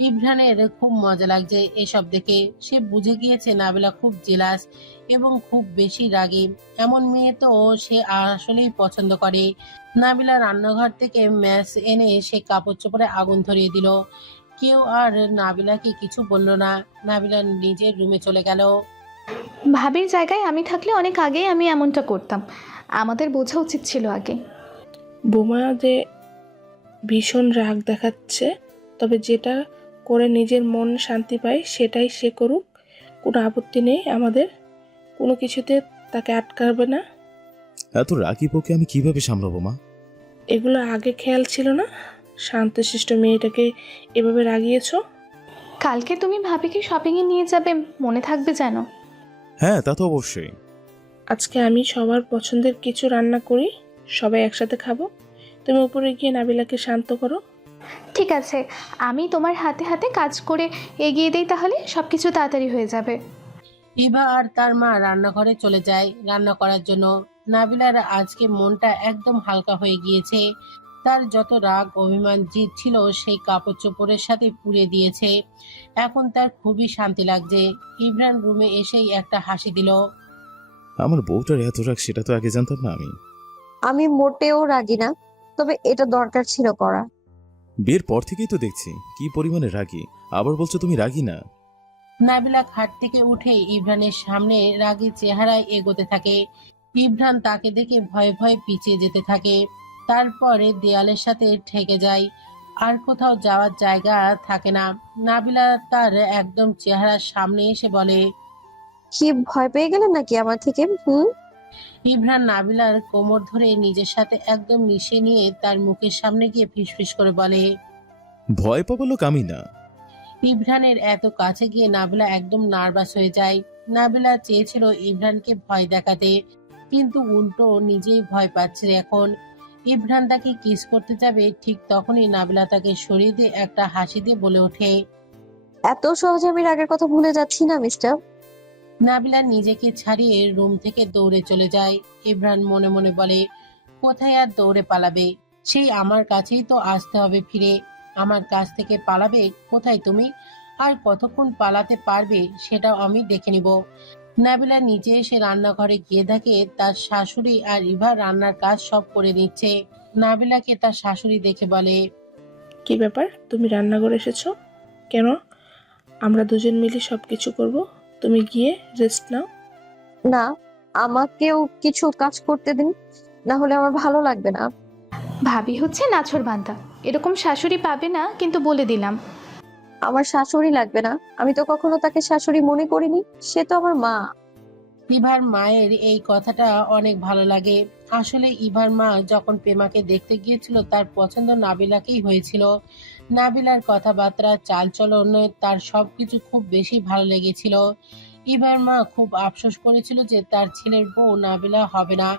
ইমরানের খুব মজা লাগছে এসব দেখে। সে বুঝে গিয়েছে নাবিলা খুব জেলাস এবং খুব বেশি রাগী। এমন মেয়ে তো সে আসলেই পছন্দ করে। নাবিলা রান্নাঘর থেকে ম্যাচ এনে সে কাপড় চোপড়ে আগুন ধরিয়ে দিল। কেউ আর নাবিলাকে কিছু বলল না। নাবিলা নিজের রুমে চলে গেল। ভাবির জায়গায় আমি থাকলে অনেক আগেই আমি এমনটা করতাম। আমাদের বোঝা উচিত ছিল আগে। বোমা যে ভীষণ রাগ দেখাচ্ছে, তবে যেটা করে নিজের মন শান্তি পায় সেটাই সে করুক, কোনো আপত্তি নেই আমাদের। কোনো কিছুতে তাকে আটকাবে না। এত রাগী বউকে আমি কিভাবে সামলাবো মা? এগুলো আগে খেয়াল ছিল না? শান্তশিষ্ট মেয়েটাকে এভাবে রাগিয়েছো। কালকে তুমি ভাবিকে শপিংয়ে নিয়ে যাবে, মনে থাকবে যেন। হ্যাঁ, তা তো অবশ্যই। আজকে আমি সবার পছন্দের কিছু রান্না করি, সবাই একসাথে খাবো। তুমি উপরে গিয়ে নাবিলাকে শান্ত করো। ঠিক আছে, আমি তোমার হাতে হাতে কাজ করে এগিয়ে দিই, তাহলে সব কিছু তাড়াতাড়ি হয়ে যাবে। ইভা আর তার মা রান্নাঘরে চলে যায় রান্না করার জন্য। নাবিলার আজকে মনটা একদম হালকা হয়ে গিয়েছে। তার যত রাগ, অভিমান, জিদ ছিল সেই কাপড় চোপড়ের সাথে পুড়িয়ে দিয়েছে। এখন তার খুবই শান্তি লাগছে। ইমরান রুমে এসেই একটা হাসি দিল। আমার বউটার এত রাগ সেটা তো আগে জানতাম না আমি। আমি মোটেও রাগি না, তবে এটা দরকার ছিল করা। বিয়ের পর থেকেই তো দেখছি কি পরিমাণে রাগী। আবার বলছো তুমি রাগী না? নাবিলা খাট থেকে উঠে ইমরানের সামনে রাগী চেহারায় এগোতে থাকে। ইমরান তাকে দেখে ভয়ে ভয়ে পিছিয়ে যেতে থাকে। তারপরে দেয়ালের সাথে ঠেকে যায়। আর কোথাও যাওয়ার জায়গা থাকে না। নাবিলা তার একদম চেহারার সামনে এসে বলে। কি ভয় পেয়ে গেলেন নাকি আমার থেকে? ইমরান নাবিলার কোমর ধরে নিজের সাথে একদম মিশিয়ে নিয়ে তার মুখের সামনে গিয়ে ফিসফিস করে বলে। ভয় পাবো লোক আমি না। ইমরানের এত কাছে গিয়ে নাবিলা একদম নার্ভাস হয়ে যায়। নাবিলা চেয়েছিল ইমরানকে ভয় দেখাতে, কিন্তু উল্টো নিজেই ভয় পাচ্ছে এখন। ইমরান তাকে কিস করতে যাবে, ঠিক তখনই নাবিলা তাকে সরিয়ে দিয়ে একটা হাসি দিয়ে বলে ওঠে। এত সহজে আমি রাগের কথা ভুলে যাচ্ছি না মিস্টার। নাবিলা নিজেকে ছাড়িয়ে রুম থেকে দৌড়ে চলে যায়। ইমরান মনে মনে বলে, কোথায় আর দৌড়ে পালাবে? সেই আমার কাছেই তো আসতে হবে ফিরে। আমার কাছ থেকে পালাবে কোথায় তুমি? আর কতক্ষণ পালাতে পারবে সেটাও আমি দেখে নিব। নাবিলা নিচে এসে রান্নাঘরে গিয়ে দেখে তার শাশুড়ি আর ইভা রান্নার কাজ সব করে নিচ্ছে। নাবিলাকে তার শাশুড়ি দেখে বলে। কি ব্যাপার, তুমি রান্নাঘরে এসেছো কেন? আমরা দুজন মিলে সবকিছু করব, তুমি গিয়ে রেস্ট নাও। না, আমাকেও কিছু কাজ করতে দিন, না হলে আমার ভালো লাগবে না। ভাবি হচ্ছে নাছোড়বান্দা, এরকম শাশুড়ি পাবে না, কিন্তু বলে দিলাম। আমার শাশুড়ি লাগবে না, আমি তো কখনো তাকে শাশুড়ি মনে করিনি, সে তো আমার মা। ইভার মায়ের এই কথাটা অনেক ভালো লাগে। আসলে ইভার মা যখন পেমাকে দেখতে গিয়েছিল তার পছন্দ নাবিলাকেই হয়েছিল। নাবিলার কথাবার্তা, চালচলন, তার সবকিছু খুব বেশি ভালো লেগেছিল। ইভার মা খুব আফসোস করেছিল যে তার ছেলের বউ নাবিলা হবে না।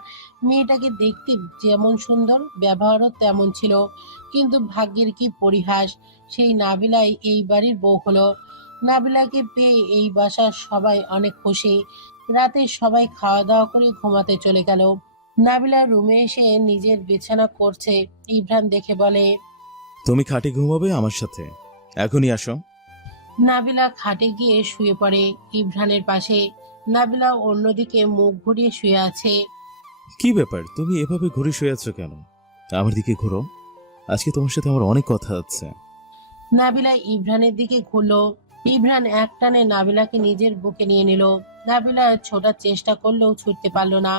মেয়েটাকে দেখতে যেমন সুন্দর, ব্যবহারও তেমন ছিল, কিন্তু ভাগ্যের কি পরিহাস, সেই নাবিলাই এই বাড়ির বউ হলো। নাবিলাকে পেয়ে এই বাসার সবাই অনেক খুশি। রাতে সবাই খাওয়া দাওয়া করে ঘুমাতে চলে গেল। নাবিলা রুমে এসে নিজের বিছানা করছে। ইমরান দেখে বলে। তুমি খাটে ঘুমাবে আমার সাথে, এখনই আসো। নাবিলা খাটে গিয়ে শুয়ে পড়ে ইমরানের পাশে। নাবিলা অন্যদিকে মুখ ঘুরিয়ে শুয়ে আছে। কি ব্যাপার, তুমি এভাবে ঘুরে শুয়ে আছো কেন? আমার দিকে ঘুরো, আজকে তোমার সাথে আমার অনেক কথা আছে। নাবিলা ইমরানের দিকে ঘুরলো। ইমরান একটানে নাবিলাকে নিজের বুকে নিয়ে নিল। নাবিলা ছোটার চেষ্টা করলেও ছুটতে পারলো না।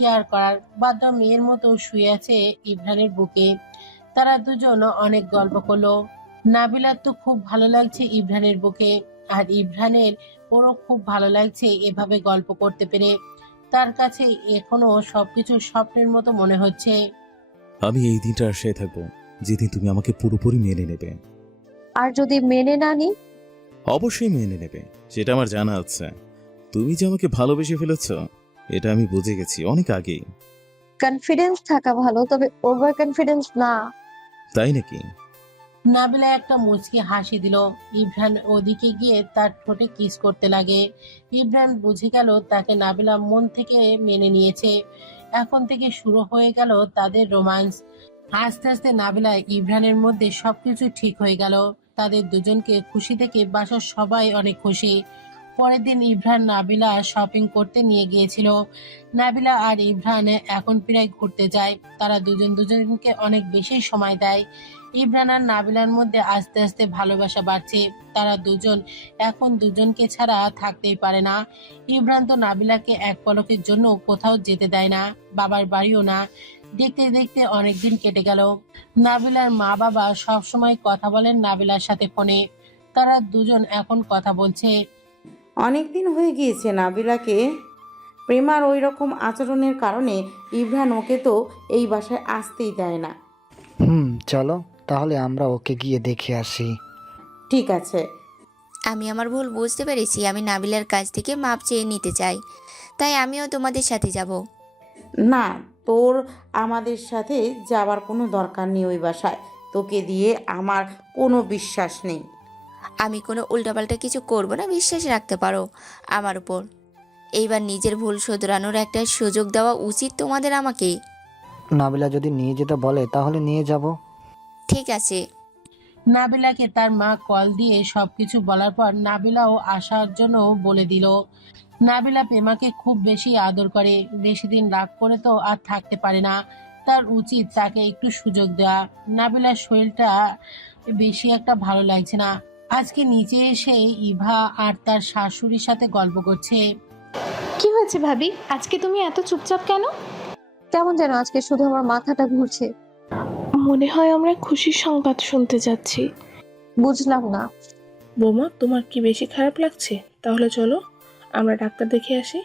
কেয়ার করার বাধ্য মেয়ের মতো শুয়ে আছে ইমরানের বুকে। তারা দুজন অনেক গল্প করলো। নাবিলার তো খুব ভালো লাগছে ইমরানের বুকে, আর ইমরানের ওরও খুব ভালো লাগছে এভাবে গল্প করতে পেরে। তার কাছে এখনো সবকিছু স্বপ্নের মতো মনে হচ্ছে। আমি এই দিনটা আশায় থাকবো যেদিন তুমি আমাকে পুরোপুরি মেনে নেবে। আর যদি মেনে না নি? অবশ্যই মেনে নেবে, সেটা আমার জানা আছে। তুমি যে আমাকে ভালোবেসে ফেলেছ এটা আমি বুঝে গেছি অনেক আগেই। কনফিডেন্স থাকা ভালো, তবে ওভার কনফিডেন্স না। তাই নাকি? নাবিলা একটা মুচকি হাসি দিল। ইমরান ওদিকে গিয়ে তার ঠোঁটে কিস করতে লাগে। ইমরান বুঝে গেল তাকে নাবিলা মন থেকে মেনে নিয়েছে। এখন থেকে শুরু হয়ে গেল তাদের রোমান্স। আস্তে আস্তে নাবিলা ইমরানের মধ্যে সবকিছু ঠিক হয়ে গেল। তাদের দুজনকে খুশি দেখে বাসার সবাই অনেক খুশি। পরের দিন ইমরান নাবিলা শপিং করতে নিয়ে গিয়েছিল। নাবিলা আর ইমরান এখন প্রায় ঘুরতে যায়। তারা দুজন দুজনকে অনেক বেশি সময় দেয়। ইমরান আর নাবিলার মধ্যে আস্তে আস্তে ভালোবাসা বাড়ছে। তারা দুজন এখন দুজনকে ছাড়া থাকতেই পারে না। ইমরান তো নাবিলাকে এক পলকের জন্য কোথাও যেতে দেয় না, বাবার বাড়িও না। দেখতে দেখতে অনেকদিন কেটে গেল। নাবিলার মা বাবা সবসময় কথা বলেন নাবিলার সাথে ফোনে। তারা দুজন এখন কথা বলছে। অনেক দিন হয়ে গিয়েছে নাবিলাকে। প্রেমার ওই রকম আচরণের কারণে ইমরান ওকে তো এই বাসায় আসতেই দেয় না। চলো তাহলে আমরা ওকে গিয়ে দেখে আসি। ঠিক আছে। আমি আমার ভুল বুঝতে পেরেছি। আমি নাবিলার কাছ থেকে মাপ চেয়ে নিতে চাই, তাই আমিও তোমাদের সাথে যাব। না, তোর আমাদের সাথে যাবার কোনো দরকার নেই ওই বাসায়। তোকে দিয়ে আমার কোনো বিশ্বাস নেই। আমি কোনো উল্টাপাল্টা কিছু করব না, বিশ্বাস রাখতে পারো আমার উপর। এইবার নিজের ভুল শোধরানোর একটা সুযোগ দেওয়া উচিত তোমাদের আমাকে। নাবিলা যদি নিয়ে যেতে বলে তাহলে নিয়ে যাব। ঠিক আছে। নাবিলাকে তার মা কল দিয়ে সবকিছু বলার পর নাবিলাও আসার জন্য বলে দিল। নাবিলা প্রেমাকে খুব বেশি আদর করে। বেশি দিন রাগ করে তো আর থাকতে পারে না। তার উচিত তাকে একটু সুযোগ দেওয়া। নাবিলার শরীরটা বেশি একটা ভালো লাগছে না। আজকে নিচে এসে ইভা আর তার শাশুড়ির সাথে গল্প করছে। কি হয়েছে ভাবি, আজকে তুমি এত চুপচাপ কেন? কেমন যেন আজকে শুধু আমার মাথাটা ঘুরছে। মনে হয় আমরা খুশির সংবাদ শুনতে যাচ্ছি। বুঝলাম না। বৌমা, তোমার কি বেশি খারাপ লাগছে? তাহলে চলো আমরা ডাক্তার দেখে আসি।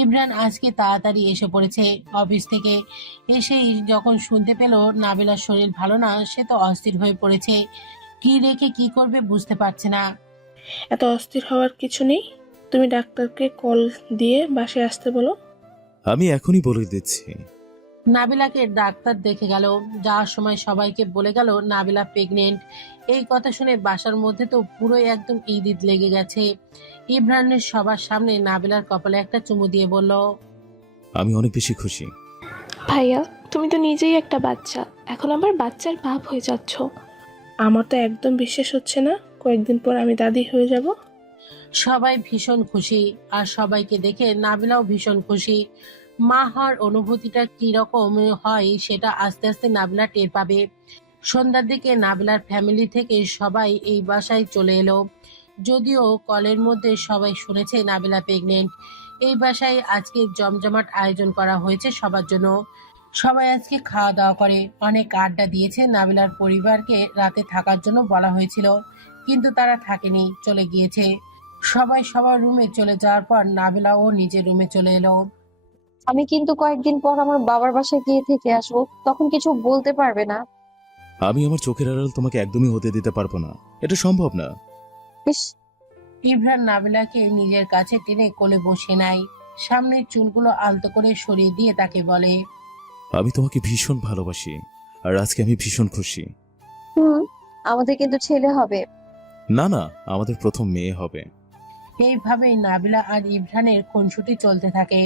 ইমরান আজকে তাড়াতাড়ি এসে পড়েছে অফিস থেকে। এসেই যখন শুনতে পেল নাবিলার শরীর ভালো না, সে তো অস্থির হয়ে পড়েছে। কি রেখে কি করবে বুঝতে পারছে না। এত অস্থির হওয়ার কিছু নেই, তুমি ডাক্তারকে কল দিয়ে বাসায় আসতে বলো। আমি এখনই বলে দিচ্ছি। নাবিলাকে ডাক্তার দেখে গেল। যাওয়ার সময় সবাইকে বলে গেল নাবিলা প্রেগনেন্ট। এই কথা শুনে বাসার মধ্যে তো পুরোই একদম ঈদ লেগে গেছে। ইমরানের সবার সামনে নাবিলার কপালে একটা চুমু দিয়ে বলল, আমি অনেক বেশি খুশি। ভাইয়া, তুমি তো নিজেই একটা বাচ্চা, এখন আবার বাচ্চার বাপ হয়ে যাচ্ছ। আমার তো একদম বিশ্বাস হচ্ছে না কয়েকদিন পর আমি দাদি হয়ে যাব। সবাই ভীষণ খুশি। আর সবাইকে দেখে নাবিলাও ভীষণ খুশি। মা হওয়ার অনুভূতিটা কিরকম হয় সেটা আস্তে আস্তে নাবিলা টের পাবে। সন্ধ্যার দিকে নাবিলার ফ্যামিলি থেকে সবাই এই বাসায় চলে এলো। যদিও কলের মধ্যে সবাই শুনেছে নাবিলা প্রেগনেন্ট। এই বাসায় আজকে জমজমাট আয়োজন করা হয়েছে সবার জন্য। সবাই আজকে খাওয়া দাওয়া করে অনেক আড্ডা দিয়েছে। নাবিলার পরিবারকে রাতে থাকার জন্য বলা হয়েছিল, কিন্তু তারা থাকেনি, চলে গিয়েছে। সবাই সবার রুমে চলে যাওয়ার পর নাবিলাও নিজের রুমে চলে এলো। আমি কিন্তু কয়েকদিন পর আমার বাবার বাসায় গিয়ে থেকে আসবো, তখন কিছু বলতে পারবে না। আমি আমার চোখের আড়াল তোমাকে একদমই হতে দিতে পারবো না, এটা সম্ভব না। ইস, ইমরান নাবিলাকে নিজের কাছে টেনে কোলে বসে নেয়। সামনের চুলগুলো আলতো করে সরিয়ে দিয়ে তাকে বলে, আমি তোমাকে ভীষণ ভালোবাসি, আর আজকে আমি ভীষণ খুশি। আমাদের কিন্তু ছেলে হবে। না না, আমাদের প্রথম মেয়ে হবে। এইভাবেই নাবিলা আর ইমরানের খুনসুটি চলতে থাকে।